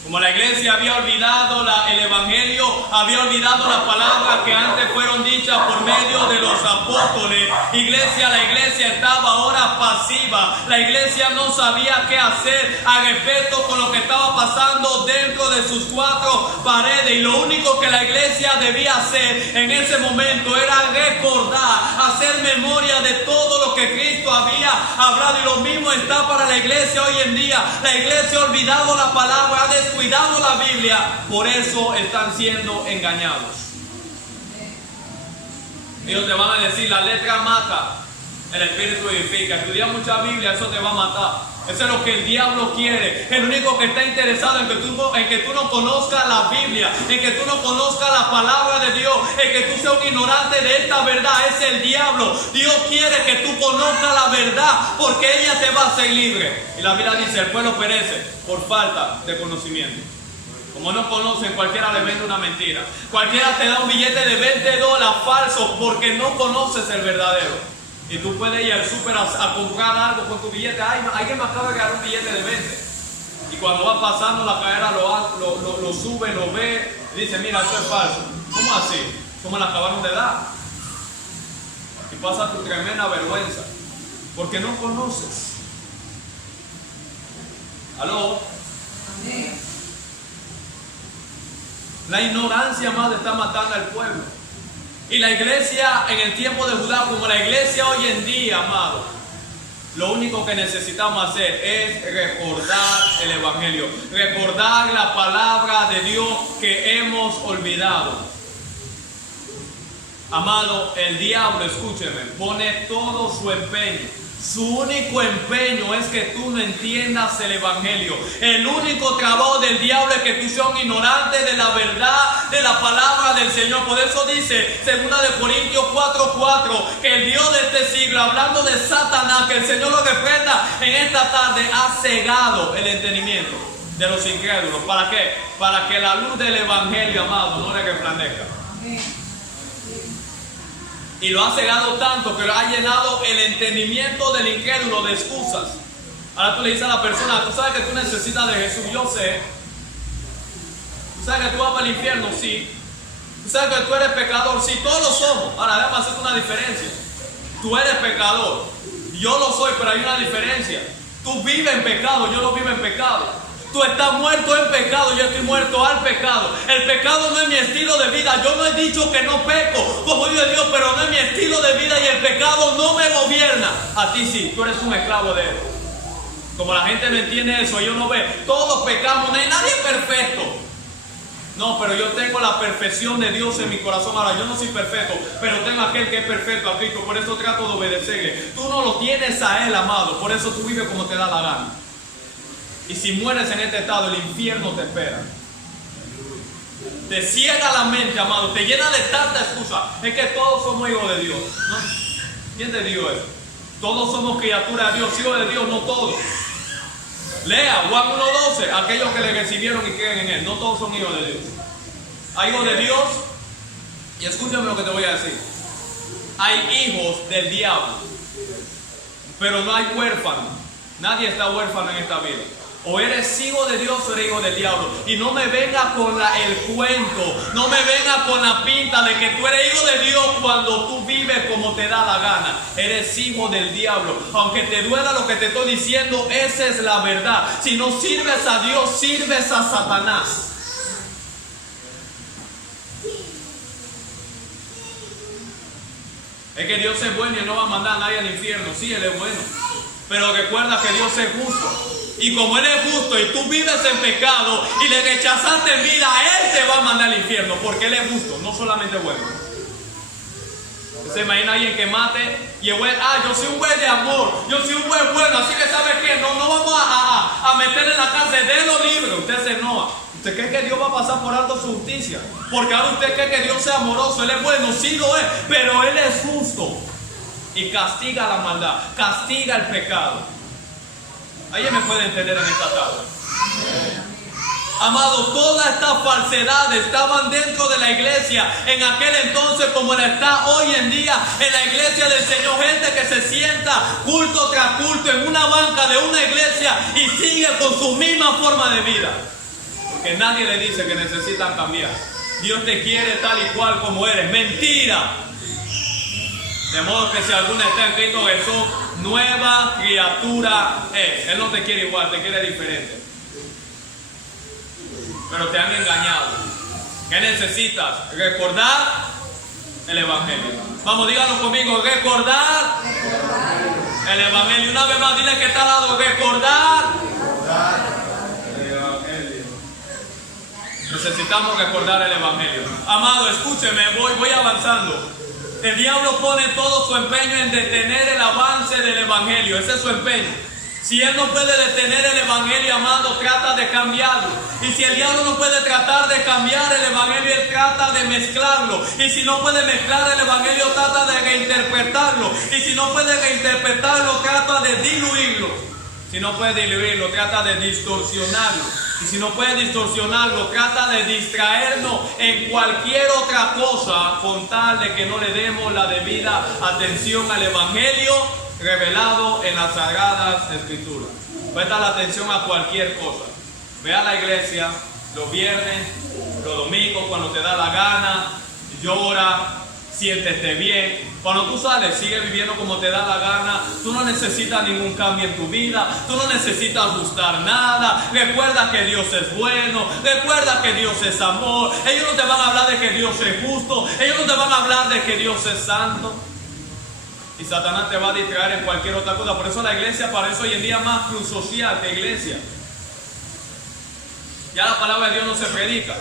Como la iglesia había olvidado el Evangelio, había olvidado las palabras que antes fueron dichas por medio de los apóstoles. La iglesia estaba ahora pasiva. La iglesia no sabía qué hacer al respecto con lo que estaba pasando dentro de sus 4 paredes. Y lo único que la iglesia debía hacer en ese momento era recordar, hacer memoria de todo lo que Cristo había hablado. Y lo mismo está para la iglesia hoy en día. La iglesia ha olvidado la palabra, ha descuidado la Biblia, por eso están siendo engañados. Ellos te van a decir, la letra mata, el espíritu edifica. Estudiar mucha Biblia, eso te va a matar. Eso es lo que el diablo quiere. El único que está interesado en que tú no conozcas la Biblia, en que tú no conozcas la palabra de Dios, en que tú seas un ignorante de esta verdad, es el diablo. Dios quiere que tú conozcas la verdad, porque ella te va a hacer libre. Y la Biblia dice, el pueblo perece por falta de conocimiento. Como no conocen, cualquiera le vende una mentira. Cualquiera te da un billete de $20 falso porque no conoces el verdadero. Y tú puedes ir al súper a comprar algo con tu billete. Ay, alguien me acaba de ganar un billete de 20. Y cuando va pasando la cadera lo sube, lo ve y dice, mira, esto es falso. ¿Cómo así? ¿Cómo la acabaron de dar? Y pasa tu tremenda vergüenza. Porque no conoces. ¿Aló? La ignorancia más está matando al pueblo. Y la iglesia en el tiempo de Judá, como la iglesia hoy en día, amado, lo único que necesitamos hacer es recordar el Evangelio, recordar la palabra de Dios que hemos olvidado. Amado, el diablo, escúcheme, pone todo su empeño. Su único empeño es que tú no entiendas el Evangelio. El único trabajo del diablo es que tú seas un ignorante de la verdad de la palabra del Señor. Por eso dice 2 Corintios 4:4 que el Dios de este siglo, hablando de Satanás, que el Señor lo reprenda en esta tarde, ha cegado el entendimiento de los incrédulos. ¿Para qué? Para que la luz del Evangelio, amado, no le resplandezca. Y lo ha cegado tanto que lo ha llenado el entendimiento del incrédulo de excusas. Ahora tú le dices a la persona, tú sabes que tú necesitas de Jesús, yo sé. Tú sabes que tú vas para el infierno, sí. Tú sabes que tú eres pecador, sí, todos lo somos. Ahora déjame hacerte una diferencia. Tú eres pecador, yo lo soy, pero hay una diferencia. Tú vives en pecado, yo no vivo en pecado. Tú estás muerto en pecado, yo estoy muerto al pecado. El pecado no es mi estilo de vida. Yo no he dicho que no peco, como dice Dios, pero no es mi estilo de vida y el pecado no me gobierna. A ti sí, tú eres un esclavo de él. Como la gente no entiende eso, ellos no ven. Todos pecamos, no hay nadie perfecto. No, pero yo tengo la perfección de Dios en mi corazón. Ahora, yo no soy perfecto, pero tengo aquel que es perfecto, a Cristo. Por eso trato de obedecerle. Tú no lo tienes a él, amado. Por eso tú vives como te da la gana. Y si mueres en este estado, el infierno te espera. Te ciega la mente, amado. Te llena de tanta excusa. Es que todos somos hijos de Dios, ¿no? ¿Quién te dijo eso? Todos somos criaturas de Dios, hijos de Dios, no todos. Lea Juan 1:12. Aquellos que le recibieron y creen en él. No todos son hijos de Dios. Hay hijos de Dios. Y escúchame lo que te voy a decir. Hay hijos del diablo. Pero no hay huérfanos. Nadie está huérfano en esta vida. O eres hijo de Dios o eres hijo del diablo. Y no me venga con el cuento, no me venga con la pinta de que tú eres hijo de Dios cuando tú vives como te da la gana. Eres hijo del diablo. Aunque te duela lo que te estoy diciendo, esa es la verdad. Si no sirves a Dios, sirves a Satanás. Es que Dios es bueno y no va a mandar a nadie al infierno. Sí, Él es bueno. Pero recuerda que Dios es justo. Y como Él es justo y tú vives en pecado y le rechazaste en vida, Él te va a mandar al infierno. Porque Él es justo, no solamente bueno. ¿Se imagina a alguien que mate y el juez, yo soy un juez de amor, yo soy un juez bueno, así que ¿sabe qué? No vamos a meterle en la cárcel, délo libre. Usted se enoja. ¿Usted cree que Dios va a pasar por alto su justicia? Porque ahora usted cree que Dios sea amoroso. Él es bueno, sí lo es, pero Él es justo. Y castiga la maldad, castiga el pecado. ¿Alguien me puede entender en esta tarde? Amado, todas estas falsedades estaban dentro de la iglesia en aquel entonces como la está hoy en día en la iglesia del Señor. Gente que se sienta culto tras culto en una banca de una iglesia y sigue con su misma forma de vida. Porque nadie le dice que necesitan cambiar. Dios te quiere tal y cual como eres. Mentira. De modo que si alguno está en Cristo Jesús, nueva criatura es. Él no te quiere igual, te quiere diferente. Pero te han engañado. ¿Qué necesitas? Recordar el Evangelio. Vamos, díganlo conmigo. Recordar el Evangelio. Una vez más, dile que está al lado. Recordar el Evangelio. Necesitamos recordar el Evangelio. Amado, escúcheme, voy avanzando. El diablo pone todo su empeño en detener el avance del Evangelio. Ese es su empeño. Si él no puede detener el Evangelio, amado, trata de cambiarlo. Y si el diablo no puede tratar de cambiar el Evangelio, él trata de mezclarlo. Y si no puede mezclar el Evangelio, trata de reinterpretarlo. Y si no puede reinterpretarlo, trata de diluirlo. Si no puede diluirlo, trata de distorsionarlo. Y si no puede distorsionarlo, trata de distraernos en cualquier otra cosa con tal de que no le demos la debida atención al Evangelio revelado en las Sagradas Escrituras. Presta la atención a cualquier cosa. Ve a la iglesia los viernes, los domingos, cuando te da la gana, llora, siéntete bien. Cuando tú sales, sigue viviendo como te da la gana. Tú no necesitas ningún cambio en tu vida. Tú no necesitas ajustar nada. Recuerda que Dios es bueno. Recuerda que Dios es amor. Ellos no te van a hablar de que Dios es justo. Ellos no te van a hablar de que Dios es santo. Y Satanás te va a distraer en cualquier otra cosa. Por eso la iglesia parece hoy en día más cruz social que iglesia. Ya la palabra de Dios no se predica.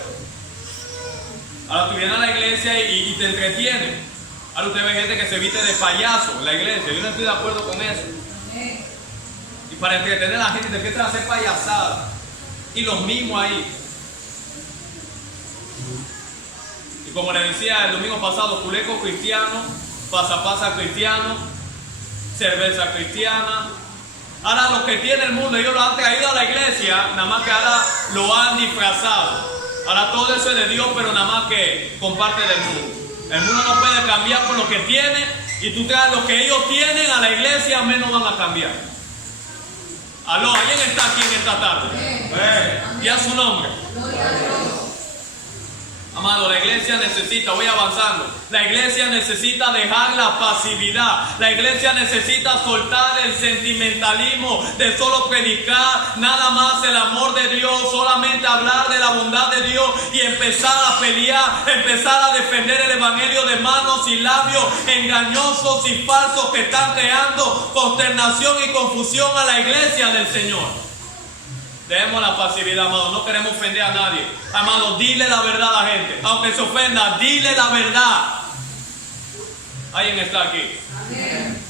Ahora tú vienes a la iglesia y te entretienen. Ahora usted ve gente que se viste de payaso en la iglesia. Yo no estoy de acuerdo con eso. Y para entretener a la gente te empiezan a hacer payasadas. Y los mismos ahí. Y como le decía el domingo pasado, culeco cristiano, pasa cristiano, cerveza cristiana. Ahora los que tiene el mundo, ellos lo han traído a la iglesia, nada más que ahora lo han disfrazado. Ahora todo eso es de Dios, pero nada más que comparte del mundo. El mundo no puede cambiar por lo que tiene, y tú traes lo que ellos tienen a la iglesia, menos van a cambiar. Aló, ¿alguien está aquí en esta tarde? ¿Y a su nombre? Amado, la iglesia necesita, voy avanzando, la iglesia necesita dejar la pasividad, la iglesia necesita soltar el sentimentalismo de solo predicar nada más el amor de Dios, solamente hablar de la bondad de Dios y empezar a pelear, empezar a defender el evangelio de manos y labios engañosos y falsos que están creando consternación y confusión a la iglesia del Señor. Dejemos la pasividad, amado. No queremos ofender a nadie. Amado, dile la verdad a la gente. Aunque se ofenda, dile la verdad. ¿Alguien está aquí? Amén.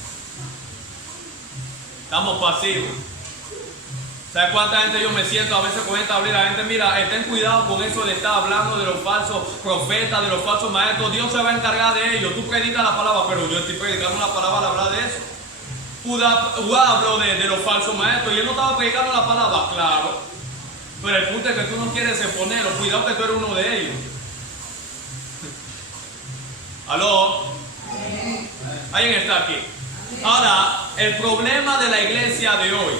Estamos pasivos. ¿Sabes cuánta gente yo me siento a veces con esta habilidad? La gente, mira, estén cuidado con eso de estar hablando de los falsos profetas, de los falsos maestros. Dios se va a encargar de ellos. Tú predicas la palabra, pero yo estoy predicando una palabra al hablar de eso. Judá habló de los falsos maestros y él no estaba predicando la palabra, claro. Pero el punto es que tú no quieres exponerlo. Cuidado que tú eres uno de ellos. ¿Aló? ¿Alguien está aquí? Ahora, el problema de la iglesia de hoy,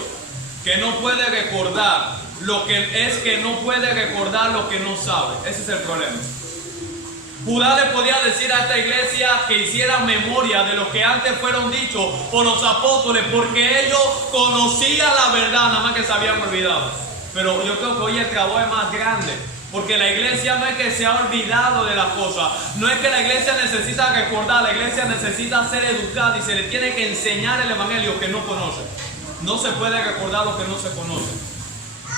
que no puede recordar lo que no sabe. Ese es el problema. Judá le podía decir a esta iglesia que hiciera memoria de lo que antes fueron dichos por los apóstoles, porque ellos conocían la verdad, nada más que se habían olvidado. Pero yo creo que hoy el trabajo es más grande, porque la iglesia no es que se ha olvidado de las cosas, no es que la iglesia necesita recordar, la iglesia necesita ser educada y se le tiene que enseñar el evangelio que no conoce. No se puede recordar lo que no se conoce,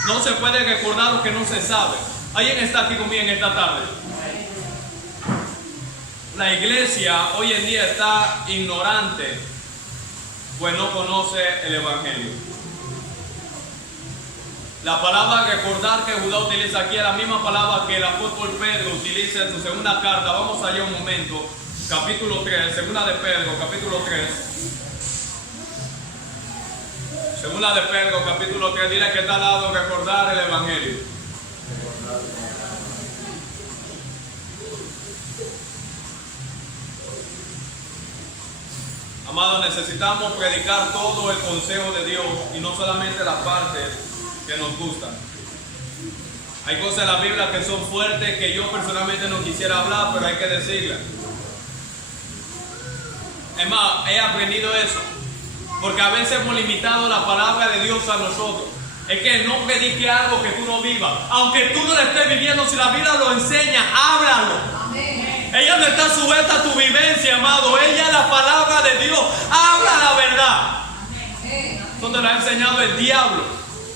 no se puede recordar lo que no se sabe. ¿Alguien está aquí conmigo en esta tarde? La iglesia hoy en día está ignorante, pues no conoce el evangelio. La palabra recordar que Judá utiliza aquí es la misma palabra que el apóstol Pedro utiliza en su segunda carta. Vamos allá un momento, capítulo 3, segunda de Pedro, capítulo 3. Segunda de Pedro, capítulo 3, dile que está al lado recordar el evangelio. Amados, necesitamos predicar todo el consejo de Dios y no solamente las partes que nos gustan. Hay cosas en la Biblia que son fuertes que yo personalmente no quisiera hablar, pero hay que decirlas. Es más, he aprendido eso, porque a veces hemos limitado la palabra de Dios a nosotros. Es que no predique algo que tú no vivas, aunque tú no lo estés viviendo. Si la Biblia lo enseña, háblalo. Amén. Ella no está sujeta a tu vivencia, amado. Ella es la palabra de Dios. Habla la verdad. Eso te lo ha enseñado el diablo.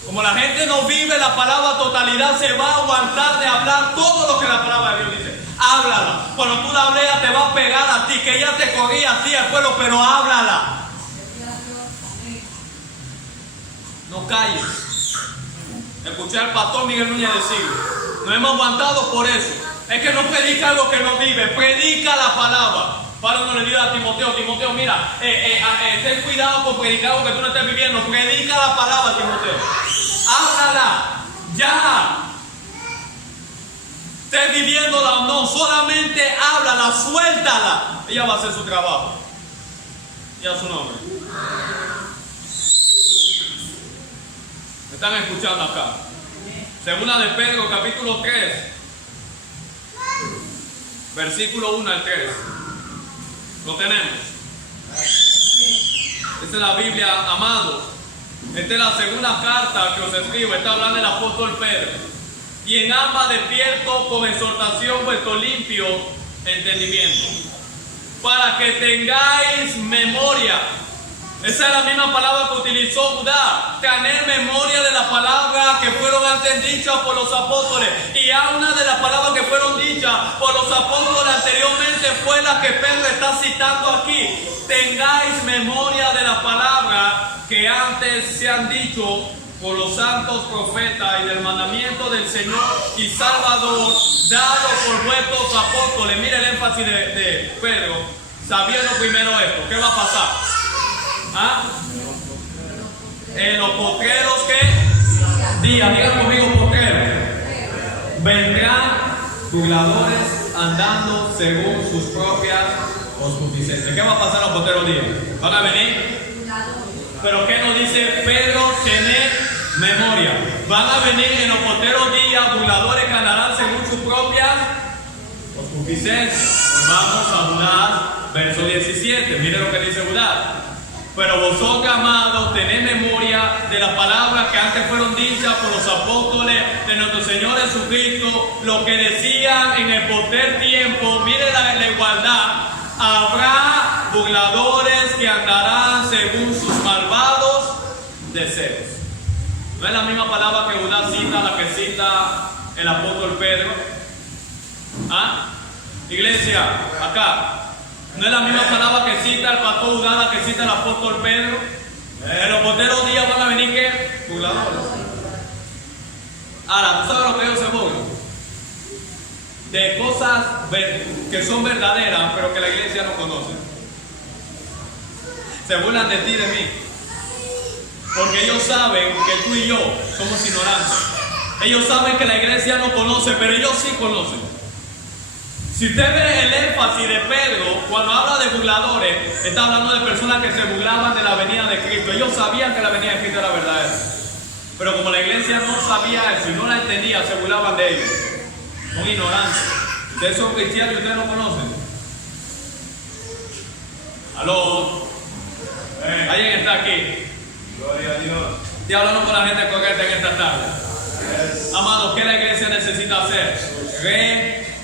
Como la gente no vive la palabra a totalidad, se va a aguantar de hablar todo lo que la palabra de Dios dice. Háblala. Cuando tú la leas, te va a pegar a ti, que ella te corría a ti al pueblo, pero háblala. No calles. Escuché al pastor Miguel Núñez decir: nos hemos aguantado por eso. Es que no predica algo que no vive, predica la palabra. Pablo no le dijo a Timoteo, mira, ten cuidado con predicar algo que tú no estés viviendo, predica la palabra, Timoteo. Háblala, ya. Estés viviéndola o no, solamente háblala, suéltala. Ella va a hacer su trabajo. Y a su nombre. ¿Me están escuchando acá? Segunda de Pedro, capítulo 3. Versículo 1 al 3. Lo tenemos. Esta es la Biblia, amados. Esta es la segunda carta que os escribo. Está hablando el apóstol Pedro. Y en ambas despierto con exhortación vuestro limpio entendimiento, para que tengáis memoria. Esa es la misma palabra que utilizó Judá, tener memoria de la palabra que fueron antes dichas por los apóstoles. Y a una de las palabras que fueron dichas por los apóstoles anteriormente fue la que Pedro está citando aquí. Tengáis memoria de la palabra que antes se han dicho por los santos profetas y del mandamiento del Señor y Salvador dado por vuestros apóstoles. Mire el énfasis de Pedro, sabiendo primero esto. ¿Qué va a pasar? ¿Ah? En los postreros, ¿qué? Días, digan conmigo postreros. Vendrán burladores andando según sus propias concupiscencias. ¿Qué va a pasar en los postreros días? ¿Van a venir? Pero ¿qué nos dice Pedro? Tener memoria. Van a venir en los postreros días burladores que andarán según sus propias concupiscencias. Vamos a Judá, verso 17. Mire lo que dice Judá. Pero vosotros, amados, tened memoria de las palabras que antes fueron dichas por los apóstoles de nuestro Señor Jesucristo, lo que decían en el postrer tiempo. Mire la igualdad. Habrá burladores que andarán según sus malvados deseos. No es la misma palabra que Judá cita, la que cita el apóstol Pedro. ¿Ah? Iglesia, acá. No es la misma palabra que cita el pastor Judá, la que cita el apóstol Pedro. En los postreros días van a venir ¿qué? Burladores. Ahora, ¿tú sabes lo que ellos se burlan? De cosas que son verdaderas, pero que la iglesia no conoce. Se burlan de ti y de mí. Porque ellos saben que tú y yo somos ignorantes. Ellos saben que la iglesia no conoce, pero ellos sí conocen. Si usted ve el énfasis de Pedro, cuando habla de burladores, está hablando de personas que se burlaban de la venida de Cristo. Ellos sabían que la venida de Cristo era verdadera. Pero como la iglesia no sabía eso y no la entendía, se burlaban de ellos. Son ignorantes. Ustedes son cristianos y ustedes no conocen. ¿Aló? ¿Alguien está aquí? Gloria a Dios. Estoy hablando con la gente correcta en esta tarde. Amados, ¿qué la iglesia necesita hacer?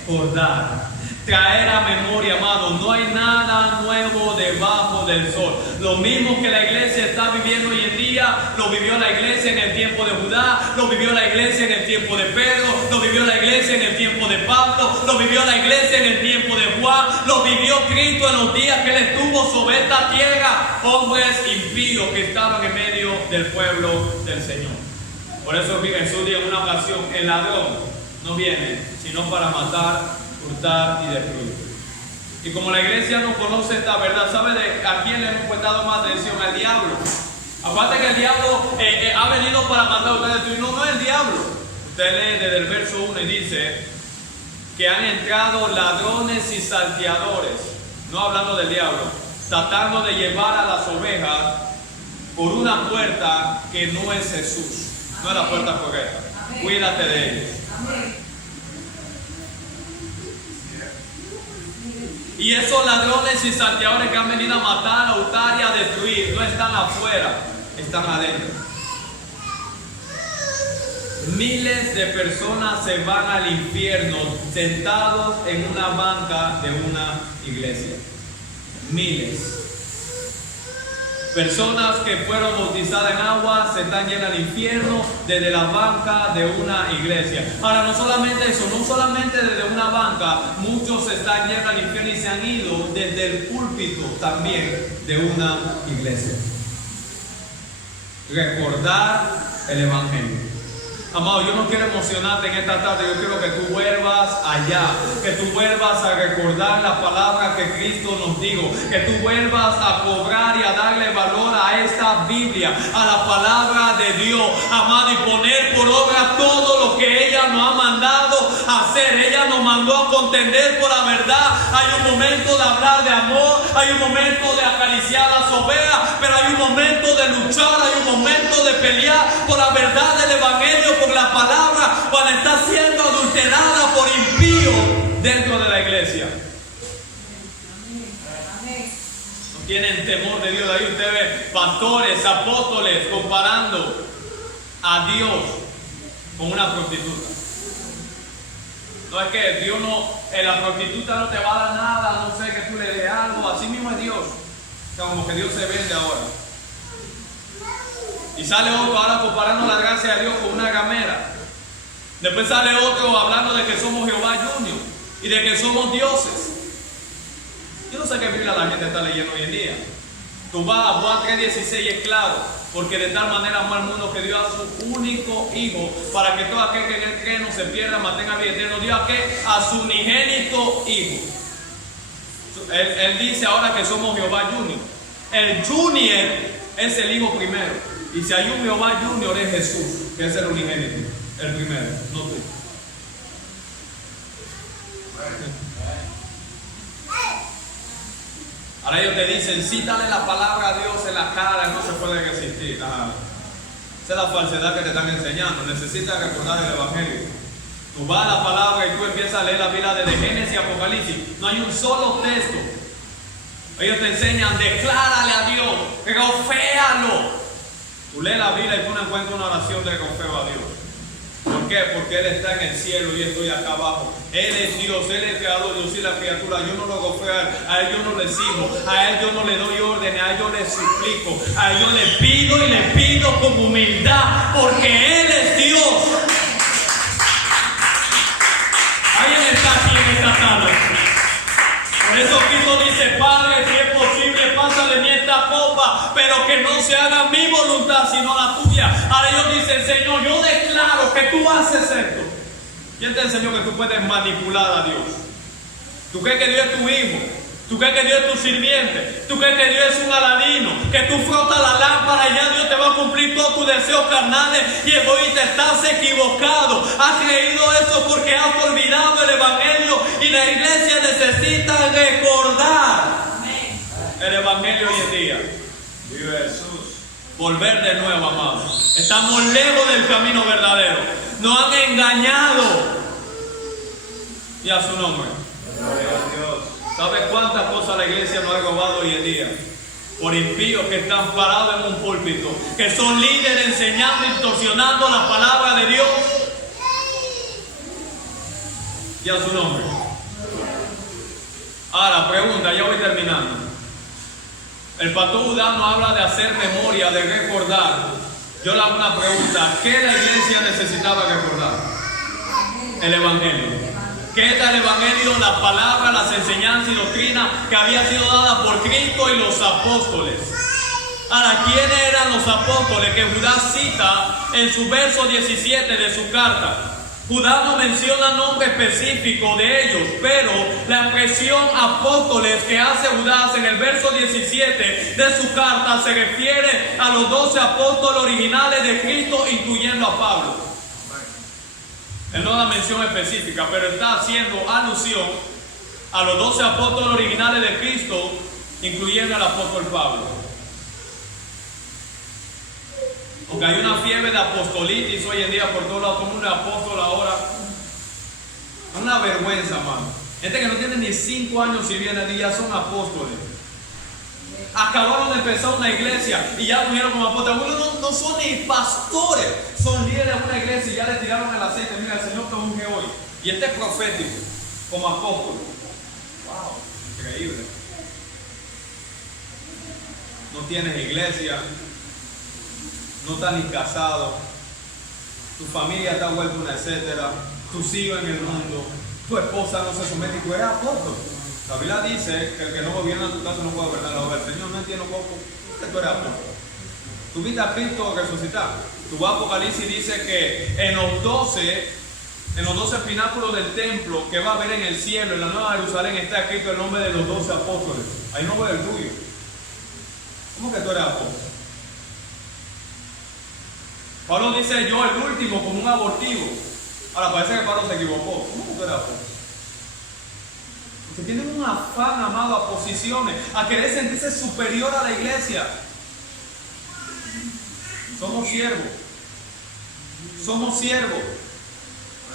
Recordar, traer a memoria, amado. No hay nada nuevo debajo del sol. Lo mismo que la iglesia está viviendo hoy en día, lo vivió la iglesia en el tiempo de Judá, lo vivió la iglesia en el tiempo de Pedro, lo vivió la iglesia en el tiempo de Pablo, lo vivió la iglesia en el tiempo de Juan, lo vivió Cristo en los días que él estuvo sobre esta tierra. Hombres impíos que estaban en medio del pueblo del Señor. Por eso Jesús dijo en una ocasión: el ladrón no viene sino para matar, hurtar y destruir. Y como la iglesia no conoce esta verdad, ¿sabe a quién le hemos prestado más atención? Al diablo. Aparte que el diablo ha venido para matar, hurtar y destruir. No es el diablo. Usted lee desde el verso 1 y dice que han entrado ladrones y salteadores, no hablando del diablo, tratando de llevar a las ovejas por una puerta que no es Jesús, no es la puerta correcta. Cuídate de ellos. Y esos ladrones y salteadores que han venido a matar, a hurtar y a destruir, no están afuera, están adentro. Miles de personas se van al infierno sentados en una banca de una iglesia. Miles. Personas que fueron bautizadas en agua se están yendo al infierno desde la banca de una iglesia. Ahora, no solamente eso, no solamente desde una banca, muchos se están yendo al infierno y se han ido desde el púlpito también de una iglesia. Recordar el evangelio. Amado, yo no quiero emocionarte en esta tarde, yo quiero que tú vuelvas allá, que tú vuelvas a recordar la palabra que Cristo nos dijo, que tú vuelvas a cobrar y a darle valor a esta Biblia, a la palabra de Dios, amado, y poner por obra todo lo que ella nos ha mandado a hacer. Ella nos mandó a contender por la verdad. Hay un momento de hablar de amor, hay un momento de acariciar las ovejas, pero hay un momento de luchar, hay un momento de pelear por la verdad del evangelio, por la palabra, cuando está siendo adulterada por impíos dentro de la iglesia. tienen temor de Dios. Ahí usted ve pastores, apóstoles comparando a Dios con una prostituta. No es que Dios no, la prostituta no te va a dar nada, no sé, que tú le des algo, así mismo es Dios. O sea, como que Dios se vende ahora. Y sale otro ahora comparando la gracia de Dios con una ramera. Después sale otro hablando de que somos Jehová Junior y de que somos dioses. Yo no sé qué Biblia la gente está leyendo hoy en día. Tú vas a Juan 3:16 y es claro, porque de tal manera amó al mundo que dio a su único hijo, para que todo aquel que en él cree no se pierda, mas tenga vida eterna. Dio a qué? A su unigénito hijo. Él dice ahora que somos Jehová Junior. El Junior es el hijo primero. Y si hay un Jehová Junior es Jesús, que es el unigénito, el primero, no tú. Ahora ellos te dicen, cítale la palabra a Dios en la cara, no se puede resistir. Esa es la falsedad que te están enseñando. Necesitas recordar el Evangelio. Tú vas a la palabra y tú empiezas a leer la Biblia desde Génesis y Apocalipsis. No hay un solo texto. Ellos te enseñan, declárale a Dios, roféalo. Tú lees la Biblia y tú no encuentras una oración de rofeo a Dios. ¿Por qué? Porque Él está en el cielo y estoy acá abajo. Él es Dios, Él es el creador, yo soy la criatura. Yo no lo gofeo a Él, yo no le sigo, a Él yo no le doy órdenes, a Él yo le suplico, a Él yo le pido y le pido con humildad, porque Él es Dios. Alguien está aquí en esta tarde. Por eso Cristo dice, Padre, si es posible, pasa de mí esta copa, pero que no se haga mi voluntad, sino la tuya. Ahora ellos dicen, Señor, yo declaro que tú haces esto. ¿Quién te enseñó que tú puedes manipular a Dios? ¿Tú crees que Dios es tu hijo? ¿Tú crees que Dios es tu sirviente? ¿Tú crees que Dios es un aladino? Que tú frotas la lámpara y ya Dios te va a cumplir todos tus deseos carnales y egoístas. Estás equivocado. Has creído eso porque has olvidado el Evangelio y la iglesia necesita recordar el Evangelio hoy en día. Vive Jesús. Volver de nuevo, amados. Estamos lejos del camino verdadero. Nos han engañado. Y a su nombre. Gloria a Dios. ¿Sabe cuántas cosas la iglesia nos ha robado hoy en día? Por impíos que están parados en un púlpito, que son líderes enseñando y distorsionando la palabra de Dios. Y a su nombre. Ahora, pregunta, ya voy terminando. El pastor Judá nos habla de hacer memoria, de recordar. Yo le hago una pregunta. ¿Qué la iglesia necesitaba recordar? El Evangelio. ¿Qué es el Evangelio? La palabra, las enseñanzas y doctrina que había sido dada por Cristo y los apóstoles. Ahora, ¿quiénes eran los apóstoles que Judá cita en su verso 17 de su carta? Judá no menciona nombre específico de ellos, pero la expresión apóstoles que hace Judá en el verso 17 de su carta se refiere a los 12 apóstoles originales de Cristo, incluyendo a Pablo. Él no da mención específica, pero está haciendo alusión a los 12 apóstoles originales de Cristo, incluyendo al apóstol Pablo. Porque hay una fiebre de apostolitis hoy en día por todos lados, como un apóstol ahora. Es una vergüenza, mano. Gente que no tiene ni 5 años sirviendo y ya son apóstoles. Acabaron de empezar una iglesia y ya vinieron como apóstoles. Algunos no son ni pastores, son líderes de una iglesia y ya le tiraron el aceite. Mira, el Señor te unge hoy. Y este es profético, como apóstol. Wow, increíble. No tienes iglesia. No estás ni casado, tu familia está vuelta una etcétera, tus hijos en el mundo, tu esposa no se somete y tú eres apóstol. La Biblia dice que el que no gobierna tu casa no puede gobernar la obra del Señor. No entiendo cómo que tú eres apóstol. Tú viste a Cristo resucitar. Tu vas a Apocalipsis y dice que en los 12 pináculos del templo que va a haber en el cielo, en la Nueva Jerusalén, está escrito el nombre de los 12 apóstoles. Ahí no veo el tuyo. ¿Cómo que tú eres apóstol? Pablo dice yo el último como un abortivo. Ahora parece que Pablo se equivocó. ¿Cómo que tú eres apóstol? Porque tienen un afán, amado, a posiciones, a querer sentirse superior a la iglesia. Somos siervos. Somos siervos.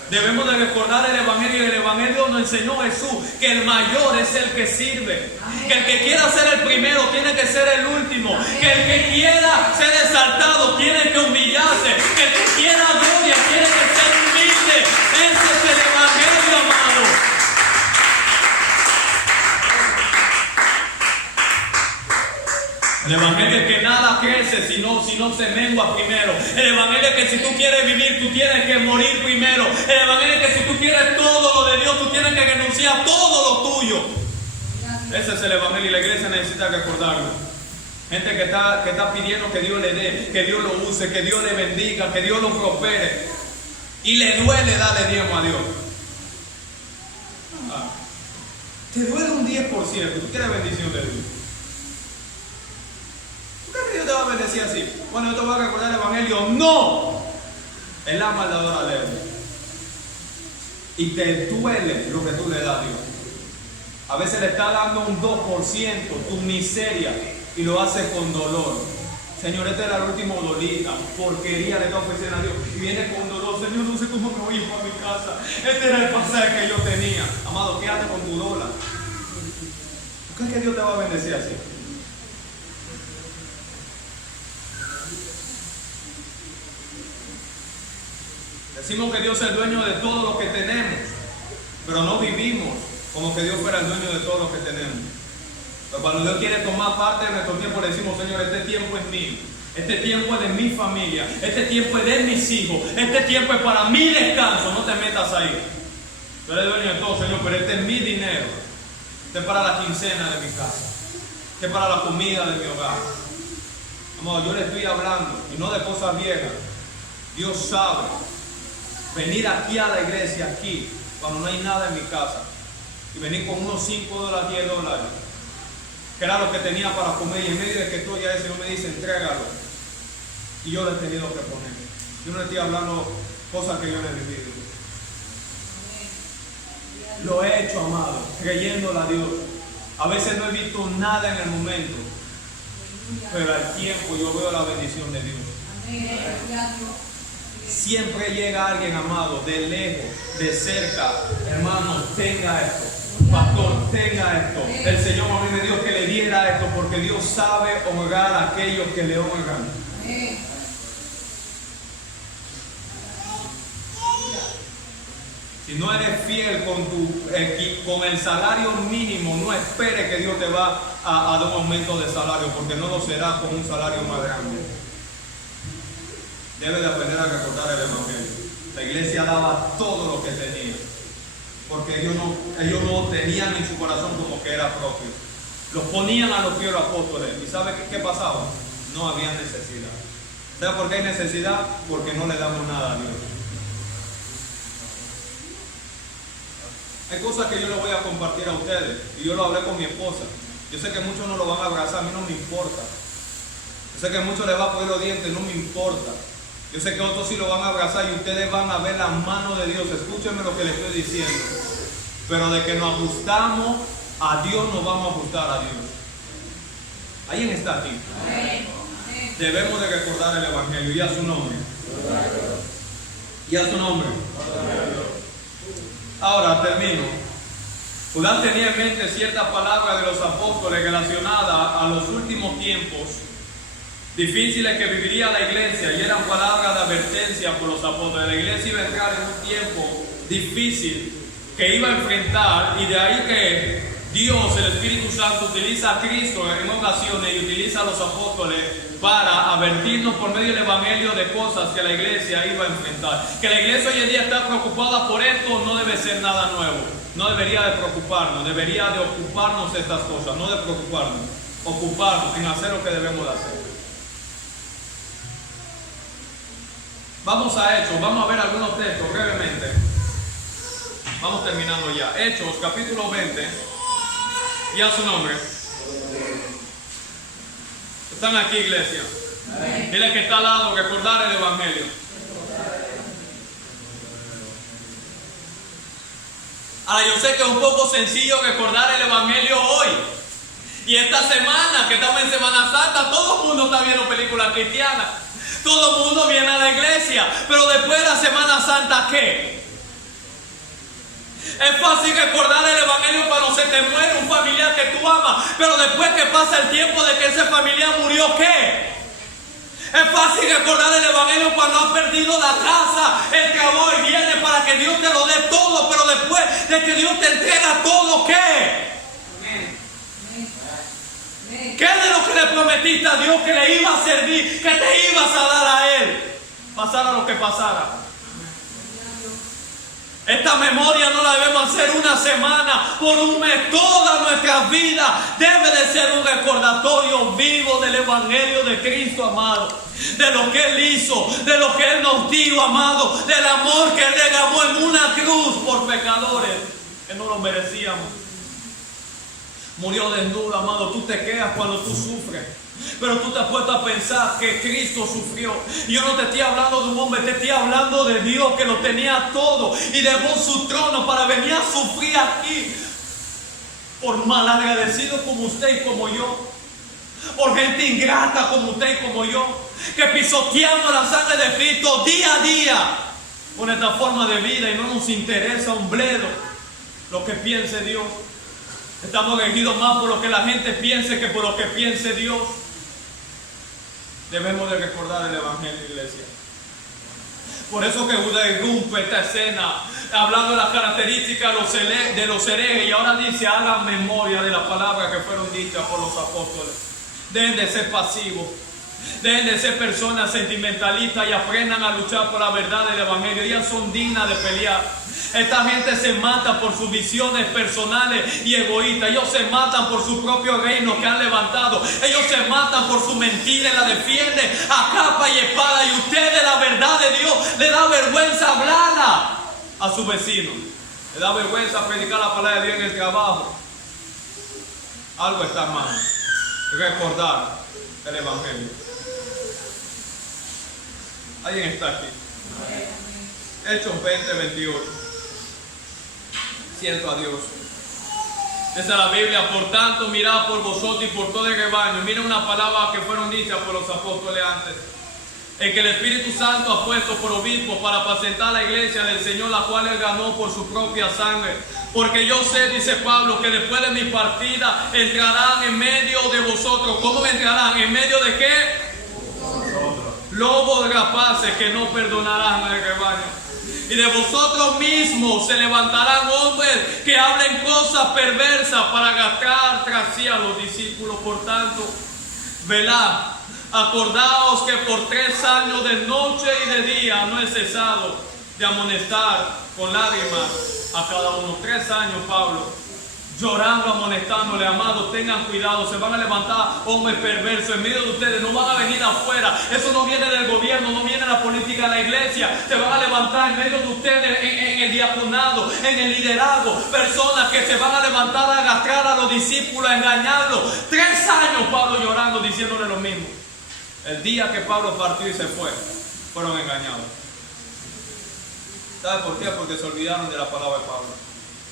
Debemos de recordar el Evangelio, y el Evangelio nos enseñó Jesús que el mayor es el que sirve, que el que quiera ser el primero tiene que ser el último, que el que quiera ser exaltado tiene que humillarse, que el que quiera gloria tiene que ser humilde. Ese es el Evangelio, amado. El Evangelio es que nada crece si no se mengua primero. El Evangelio es que si tú quieres vivir, tú tienes que morir primero. El Evangelio es que si tú quieres todo lo de Dios, tú tienes que renunciar todo lo tuyo. Ese es el Evangelio y la iglesia necesita recordarlo. Gente que está pidiendo que Dios le dé, que Dios lo use, que Dios le bendiga, que Dios lo prospere. Y le duele darle diezmo a Dios. Te duele un 10%. Tú quieres bendición de Dios. Dios te va a bendecir así. Bueno, yo te voy a recordar el Evangelio. No. Es la maldadora ley. Y te duele lo que tú le das a Dios. A veces le está dando un 2%, tu miseria, y lo hace con dolor. Señor, este era el último dolita, porquería le está ofreciendo a Dios. Y viene con dolor. Señor, no sé cómo me voy a ir a mi casa. Este era el pasaje que yo tenía. Amado, quédate con tu dólar. ¿Tú crees que Dios te va a bendecir así? Decimos que Dios es el dueño de todo lo que tenemos, pero no vivimos como que Dios fuera el dueño de todo lo que tenemos. Pero cuando Dios quiere tomar parte de nuestro tiempo, le decimos: Señor, este tiempo es mío, este tiempo es de mi familia, este tiempo es de mis hijos, este tiempo es para mi descanso, no te metas ahí. Tú eres dueño de todo, Señor, pero este es mi dinero, este es para la quincena de mi casa, este es para la comida de mi hogar. Amor, yo le estoy hablando, y no de cosas viejas. Dios sabe. Venir aquí a la iglesia, aquí, cuando no hay nada en mi casa, y venir con unos $5, $10, que era lo que tenía para comer, y en medio de que todo ya el Señor me dice: entrégalo, y yo lo he tenido que poner. Yo no le estoy hablando cosas que yo no he vivido. Lo he hecho, amado, creyéndole a Dios. A veces no he visto nada en el momento, pero al tiempo yo veo la bendición de Dios. Siempre llega alguien, amado, de lejos, de cerca. Hermano, tenga esto. Pastor, tenga esto. El Señor a mí me dijo que le diera esto, porque Dios sabe honrar a aquellos que le honran. Si no eres fiel con el salario mínimo, no esperes que Dios te va a dar un aumento de salario, porque no lo será con un salario más grande. Debe de aprender a recordar el Evangelio. La iglesia daba todo lo que tenía, porque ellos no tenían en su corazón como que era propio. Los ponían a los pies de los apóstoles. ¿Y sabe qué pasaba? No había necesidad. ¿Sabe por qué hay necesidad? Porque no le damos nada a Dios. Hay cosas que yo les voy a compartir a ustedes, y yo lo hablé con mi esposa. Yo sé que muchos no lo van a abrazar, a mí no me importa. Yo sé que muchos les va a poner los dientes, no me importa. Yo sé que otros sí lo van a abrazar y ustedes van a ver la mano de Dios. Escúchenme lo que les estoy diciendo. Pero de que nos ajustamos a Dios, nos vamos a ajustar a Dios. ¿Alguien está aquí? Debemos de recordar el Evangelio y a su nombre. Y a su nombre. Ahora termino. Judá tenía en mente ciertas palabras de los apóstoles relacionadas a los últimos tiempos difíciles que viviría la iglesia, y eran palabras de advertencia por los apóstoles. La iglesia iba a entrar en un tiempo difícil que iba a enfrentar, y de ahí que Dios, el Espíritu Santo, utiliza a Cristo en ocasiones y utiliza a los apóstoles para advertirnos por medio del Evangelio de cosas que la iglesia iba a enfrentar. Que la iglesia hoy en día está preocupada por esto no debe ser nada nuevo. No debería de preocuparnos, debería de ocuparnos de estas cosas, no de preocuparnos, ocuparnos en hacer lo que debemos de hacer. Vamos a Hechos, vamos a ver algunos textos brevemente. Vamos terminando ya. Hechos, capítulo 20. Y a su nombre. ¿Están aquí, iglesia? Dile que está al lado, recordar el Evangelio. Ahora, yo sé que es un poco sencillo recordar el Evangelio hoy. Y esta semana, que estamos en Semana Santa, todo el mundo está viendo películas cristianas. Todo el mundo viene a la iglesia. Pero después de la Semana Santa, ¿qué? Es fácil recordar el evangelio cuando se te muere un familiar que tú amas, pero después que pasa el tiempo de que ese familiar murió, ¿qué? Es fácil recordar el evangelio cuando has perdido la casa, el trabajo y viene para que Dios te lo dé todo, pero después de que Dios te entrega todo, ¿qué? ¿Qué de lo que le prometiste a Dios que le iba a servir, que te ibas a dar a Él? Pasara lo que pasara. Esta memoria no la debemos hacer una semana, por un mes, toda nuestra vida. Debe de ser un recordatorio vivo del evangelio de Cristo, amado. De lo que Él hizo, de lo que Él nos dio, amado. Del amor que Él derramó en una cruz por pecadores que no lo merecíamos. Murió desnudo, amado. Tú te quedas cuando tú sufres. Pero tú te has puesto a pensar que Cristo sufrió. Y yo no te estoy hablando de un hombre, te estoy hablando de Dios que lo tenía todo y dejó su trono para venir a sufrir aquí. Por malagradecidos como usted y como yo. Por gente ingrata como usted y como yo. Que pisoteamos la sangre de Cristo día a día con esta forma de vida y no nos interesa un bledo lo que piense Dios. Estamos regidos más por lo que la gente piense que por lo que piense Dios. Debemos de recordar el evangelio, iglesia. Por eso que Judas irrumpe esta escena hablando de las características de los herejes, y ahora dice: hagan memoria de las palabras que fueron dichas por los apóstoles. Dejen de ser pasivos, dejen de ser personas sentimentalistas y aprendan a luchar por la verdad del evangelio. Ellas son dignas de pelear. Esta gente se mata por sus visiones personales y egoístas. Ellos se matan por su propio reino que han levantado. Ellos se matan por su mentira y la defienden a capa y espada. Y ustedes, la verdad de Dios, le da vergüenza hablarla a su vecino. Le da vergüenza predicar la palabra de Dios en el trabajo. Algo está mal. Recordar el evangelio. ¿Alguien está aquí? Hechos 20:28. Siento a Dios. Dice la Biblia: por tanto, mirad por vosotros y por todo el rebaño. Mira una palabra que fueron dichas por los apóstoles antes. El que el Espíritu Santo ha puesto por obispo para apacentar la iglesia del Señor, la cual Él ganó por su propia sangre. Porque yo sé, dice Pablo, que después de mi partida entrarán en medio de vosotros. ¿Cómo entrarán? ¿En medio de qué? Lobos rapaces que no perdonarán al rebaño. Y de vosotros mismos se levantarán hombres que hablen cosas perversas para arrastrar tras sí a los discípulos. Por tanto, velad, acordaos que por 3 años de noche y de día no he cesado de amonestar con lágrimas a cada uno. 3 años, Pablo, llorando, amonestándole. Amados, tengan cuidado, se van a levantar hombres perversos en medio de ustedes, no van a venir afuera. Eso no viene del gobierno, no viene de la política de la iglesia. Se van a levantar en medio de ustedes, en el diaconado, en el liderazgo, personas que se van a levantar a arrastrar a los discípulos, a engañarlos. 3 años Pablo llorando, diciéndole lo mismo. El día que Pablo partió y se fue, fueron engañados. ¿Sabe por qué? Porque se olvidaron de la palabra de Pablo.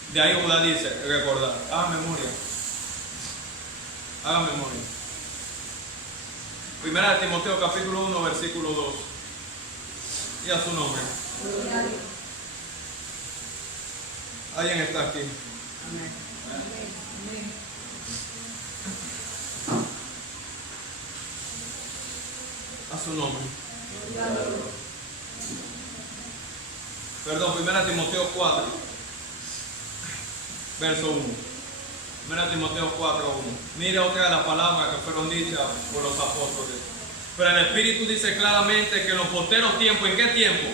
De ahí Judá dice: recordar, hagan memoria. Hagan memoria. Primera de Timoteo capítulo 1 versículo 2. Y a su nombre. ¿Alguien está aquí? A su nombre. Perdón, primera de Timoteo 4. Verso 1. 1 Timoteo 4:1. Mire otra de las palabras que fueron dichas por los apóstoles. Pero el Espíritu dice claramente que en los posteros tiempos, ¿en qué tiempo?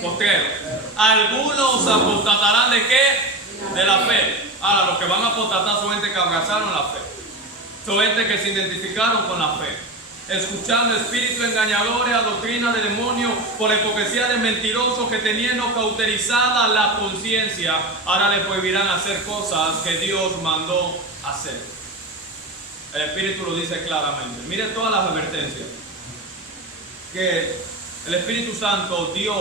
Posteros. Algunos apostatarán ¿de qué? De la fe. Ahora, los que van a apostatar son gente que abrazaron la fe. Son gente que se identificaron con la fe. Escuchando espíritus engañadores, a doctrina de demonios, por la hipocresía de mentirosos que teniendo cauterizada la conciencia, ahora le prohibirán hacer cosas que Dios mandó hacer. El Espíritu lo dice claramente. Miren todas las advertencias que el Espíritu Santo dio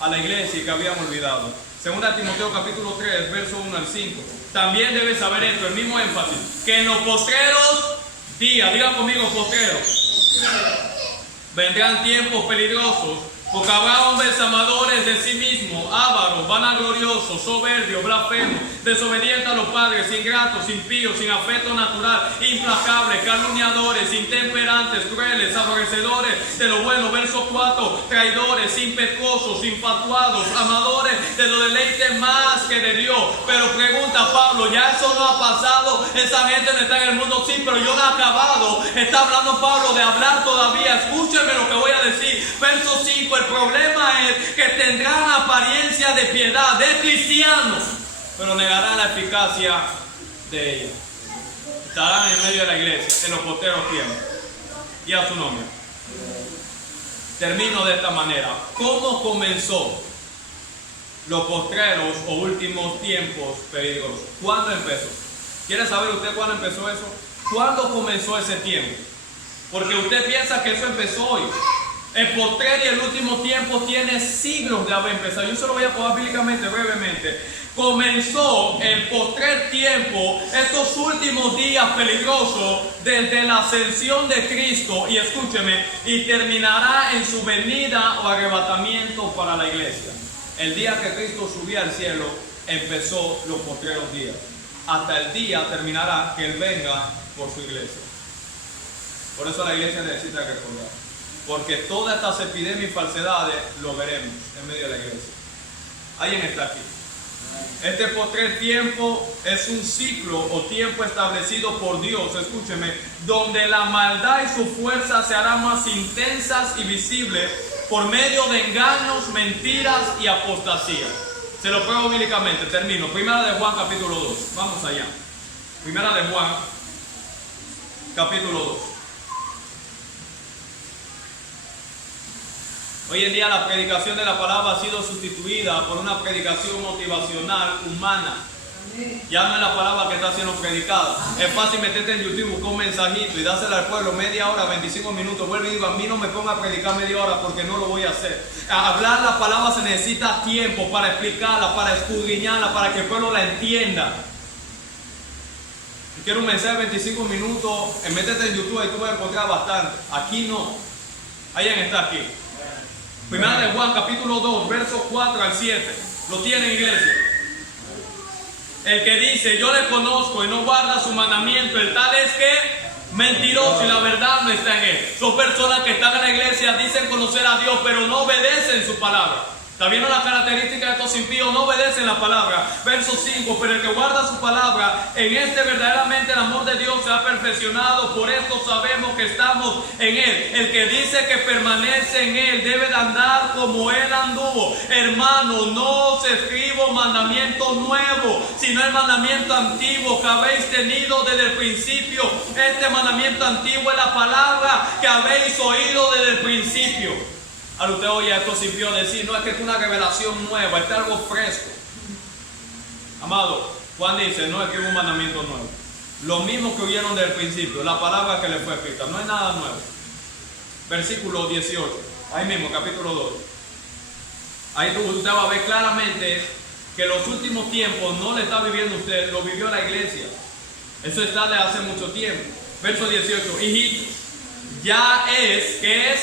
a la iglesia y que habíamos olvidado. Segunda Timoteo capítulo 3, verso 1 al 5. También debes saber esto, el mismo énfasis, que en los postreros días, digan conmigo postreros, vendrán tiempos peligrosos Porque habrá hombres amadores de sí mismos, ávaros, vanagloriosos, soberbios, blasfemos, desobedientes a los padres, ingratos, impíos, sin afecto natural, implacables, calumniadores, intemperantes, crueles, aborrecedores de lo bueno. Verso 4, traidores, impetuosos, infatuados, amadores de los deleites más que de Dios. Pero pregunta Pablo, ¿ya eso no ha pasado? Esa gente no está en el mundo, sí, pero yo no he acabado. Está hablando Pablo de hablar todavía. Escúchenme lo que voy a decir. Verso 5, el problema es que tendrán apariencia de piedad, de cristianos, pero negarán la eficacia de ella. Estarán en medio de la iglesia en los posteros tiempos. Y a su nombre. Termino de esta manera. ¿Cómo comenzó los postreros o últimos tiempos peligrosos? ¿Cuándo empezó? ¿Quiere saber usted cuándo empezó eso? ¿Cuándo comenzó ese tiempo? Porque usted piensa que eso empezó hoy. El postrer y el último tiempo tiene siglos de haber empezado. Yo se lo voy a poner bíblicamente, brevemente. Comenzó el postrer tiempo, estos últimos días peligrosos, desde la ascensión de Cristo, y escúcheme, y terminará en su venida o arrebatamiento para la iglesia. El día que Cristo subía al cielo, empezó los postreros días. Hasta el día terminará que Él venga por su iglesia. Por eso la iglesia necesita recordar. Porque todas estas epidemias y falsedades lo veremos en medio de la iglesia. ¿Alguien está aquí? Este postrer tiempo es un ciclo o tiempo establecido por Dios, escúcheme, donde la maldad y su fuerza se harán más intensas y visibles por medio de engaños, mentiras y apostasía. Se lo pruebo bíblicamente, termino. Primera de Juan capítulo 2, vamos allá. Primera de Juan capítulo 2. Hoy en día la predicación de la palabra ha sido sustituida por una predicación motivacional humana. Ya no es la palabra que está siendo predicada. Es fácil meterte en YouTube, buscar un mensajito y dársela al pueblo media hora, 25 minutos. Vuelve y digo, a mí no me ponga a predicar media hora porque no lo voy a hacer. A hablar la palabra se necesita tiempo para explicarla, para escudriñarla, para que el pueblo la entienda. Si quieres un mensaje de 25 minutos, métete en YouTube y tú vas a encontrar bastante. Aquí no. Alguien está aquí. Primera de Juan, capítulo 2, versos 4 al 7. Lo tiene, iglesia. El que dice, yo le conozco y no guarda su mandamiento, el tal es que mentiroso y la verdad no está en él. Son personas que están en la iglesia, dicen conocer a Dios, pero no obedecen su palabra. ¿Está viendo la característica de estos impíos? No obedecen la palabra. Verso 5, pero el que guarda su palabra, en este verdaderamente el amor de Dios se ha perfeccionado, por esto sabemos que estamos en Él. El que dice que permanece en Él debe de andar como Él anduvo. Hermano, no os escribo mandamiento nuevo, sino el mandamiento antiguo que habéis tenido desde el principio. Este mandamiento antiguo es la palabra que habéis oído desde el principio. Al usted oye a estos impíos decir, no es que es una revelación nueva, es algo fresco. Amado, Juan dice, no es que es un mandamiento nuevo. Lo mismo que oyeron desde el principio, la palabra que le fue escrita, no es nada nuevo. Versículo 18, ahí mismo, capítulo 2. Ahí usted va a ver claramente que los últimos tiempos no le está viviendo usted, lo vivió la iglesia. Eso está de hace mucho tiempo. Verso 18, hijitos, ya es, ¿qué es?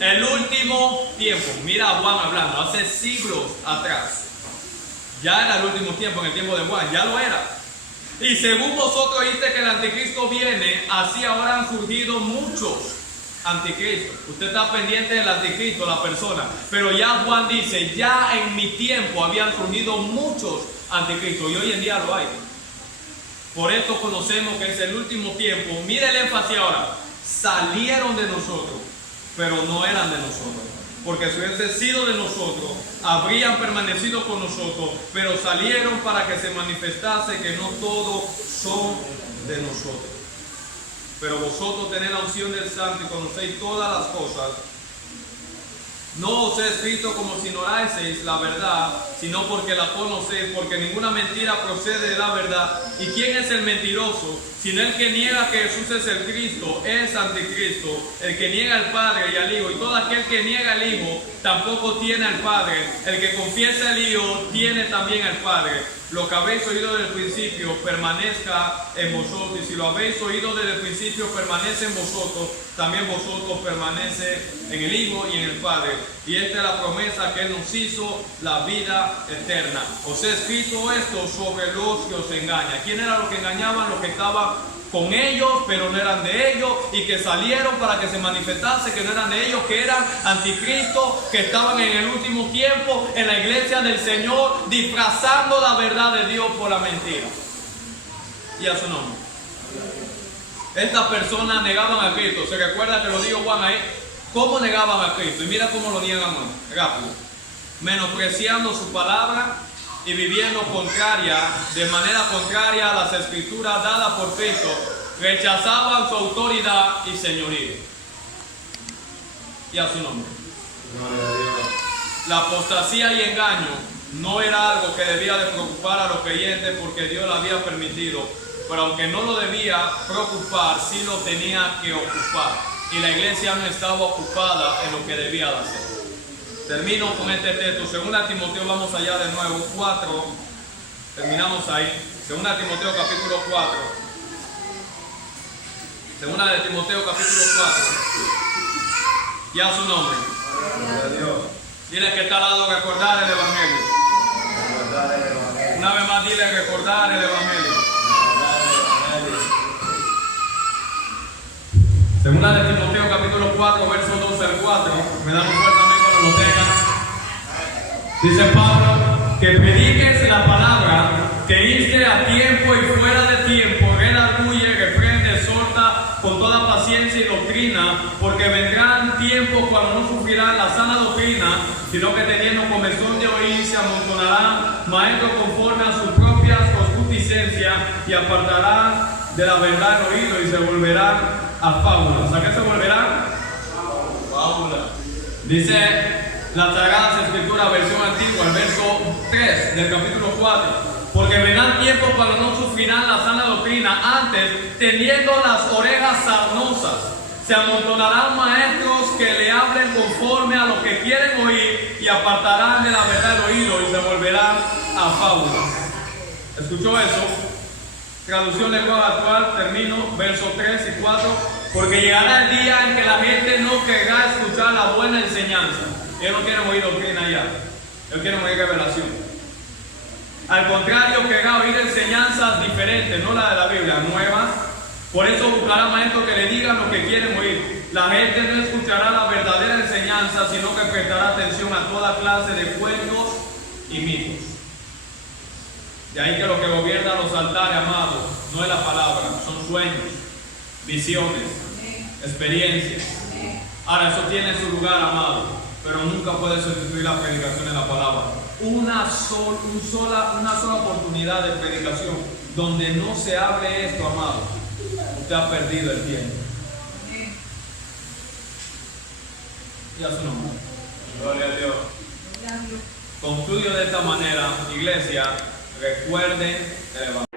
El último tiempo. Mira a Juan hablando, hace siglos atrás. Ya era el último tiempo, en el tiempo de Juan, ya lo era. Y según vosotros oíste que el anticristo viene, así ahora han surgido muchos anticristos. Usted está pendiente del anticristo, la persona. Pero ya Juan dice, ya en mi tiempo habían surgido muchos anticristos. Y hoy en día lo hay. Por esto conocemos que es el último tiempo. Mire el énfasis ahora. Salieron de nosotros, pero no eran de nosotros, porque si hubiese sido de nosotros, habrían permanecido con nosotros, pero salieron para que se manifestase que no todos son de nosotros. Pero vosotros tenéis la unción del Santo y conocéis todas las cosas. No os he escrito como si ignoraseis la verdad, sino porque la conocéis, porque ninguna mentira procede de la verdad. ¿Y quién es el mentiroso? Sino el que niega que Jesús es el Cristo, es anticristo, el que niega al Padre y al Hijo. Y todo aquel que niega al Hijo, tampoco tiene al Padre. El que confiesa al Hijo, tiene también al Padre. lo que habéis oído desde el principio permanezca en vosotros. Y si lo habéis oído desde el principio permanece en vosotros, también vosotros permanece en el Hijo y en el Padre. Y esta es la promesa que Él nos hizo, la vida eterna. Os he escrito esto sobre los que os engañan. ¿Quién eran los que engañaban? Los que estaban con ellos, pero no eran de ellos, y que salieron para que se manifestase que no eran de ellos, que eran anticristos, que estaban en el último tiempo en la iglesia del Señor, disfrazando la verdad de Dios por la mentira. Y a su nombre. Estas personas negaban a Cristo. Se recuerda que lo dijo Juan ahí. ¿Cómo negaban a Cristo? Y mira cómo lo niegan hoy. Rápido. Menospreciando su palabra y viviendo de manera contraria a las escrituras dadas por Cristo, rechazaban su autoridad y señorío. Y a su nombre. La apostasía y engaño no era algo que debía de preocupar a los creyentes porque Dios lo había permitido, pero aunque no lo debía preocupar, sí lo tenía que ocupar. Y la iglesia no estaba ocupada en lo que debía de hacer. Termino con este texto, 2 Timoteo, vamos allá de nuevo, 4, terminamos ahí, 2 Timoteo capítulo 4, 2 de Timoteo capítulo 4, y a su nombre. Dile que está al lado recordar el Evangelio. Una vez más dile recordar el Evangelio. 2 de Timoteo capítulo 4, verso 12 al 4, me dan un fuerte amén cuando lo tengan. Dice Pablo, que prediques la palabra, que inste a tiempo y fuera de tiempo, redarguye, reprende, exhorta con toda paciencia y doctrina, porque vendrán tiempos cuando no sufrirán la sana doctrina, sino que teniendo comezón de oír se amontonarán maestros conforme a sus propias concupiscencias y apartarán de la verdad el oído y se volverán a fábulas. ¿A qué se volverán? Fábulas. Dice las Sagradas Escrituras, versión antigua, el verso 3 del capítulo 4. Porque vendrán tiempos cuando no sufrirán la sana doctrina, antes, teniendo las orejas sarnosas, se amontonarán maestros que le hablen conforme a lo que quieren oír y apartarán de la verdad el oído y se volverán a fábulas. ¿Escuchó eso? Traducción lenguaje actual, termino, versos 3 y 4. Porque llegará el día en que la gente no querrá escuchar la buena enseñanza. Ellos no quieren oír doctrina ya. Ellos quieren oír revelación. Al contrario, querrá oír enseñanzas diferentes, no la de la Biblia, nuevas. Por eso buscará maestros que le digan lo que quieren oír. La gente no escuchará la verdadera enseñanza, sino que prestará atención a toda clase de cuentos y mitos. De ahí que lo que gobierna los altares, amados, no es la palabra, son sueños, visiones, experiencias. Ahora, eso tiene su lugar, amado, pero nunca puede sustituir la predicación de la palabra. Una sola oportunidad de predicación donde no se hable esto, amado, usted ha perdido el tiempo. Y a su nombre. Gloria a Dios. Concluyo de esta manera, iglesia. Recuerden el Evangelio.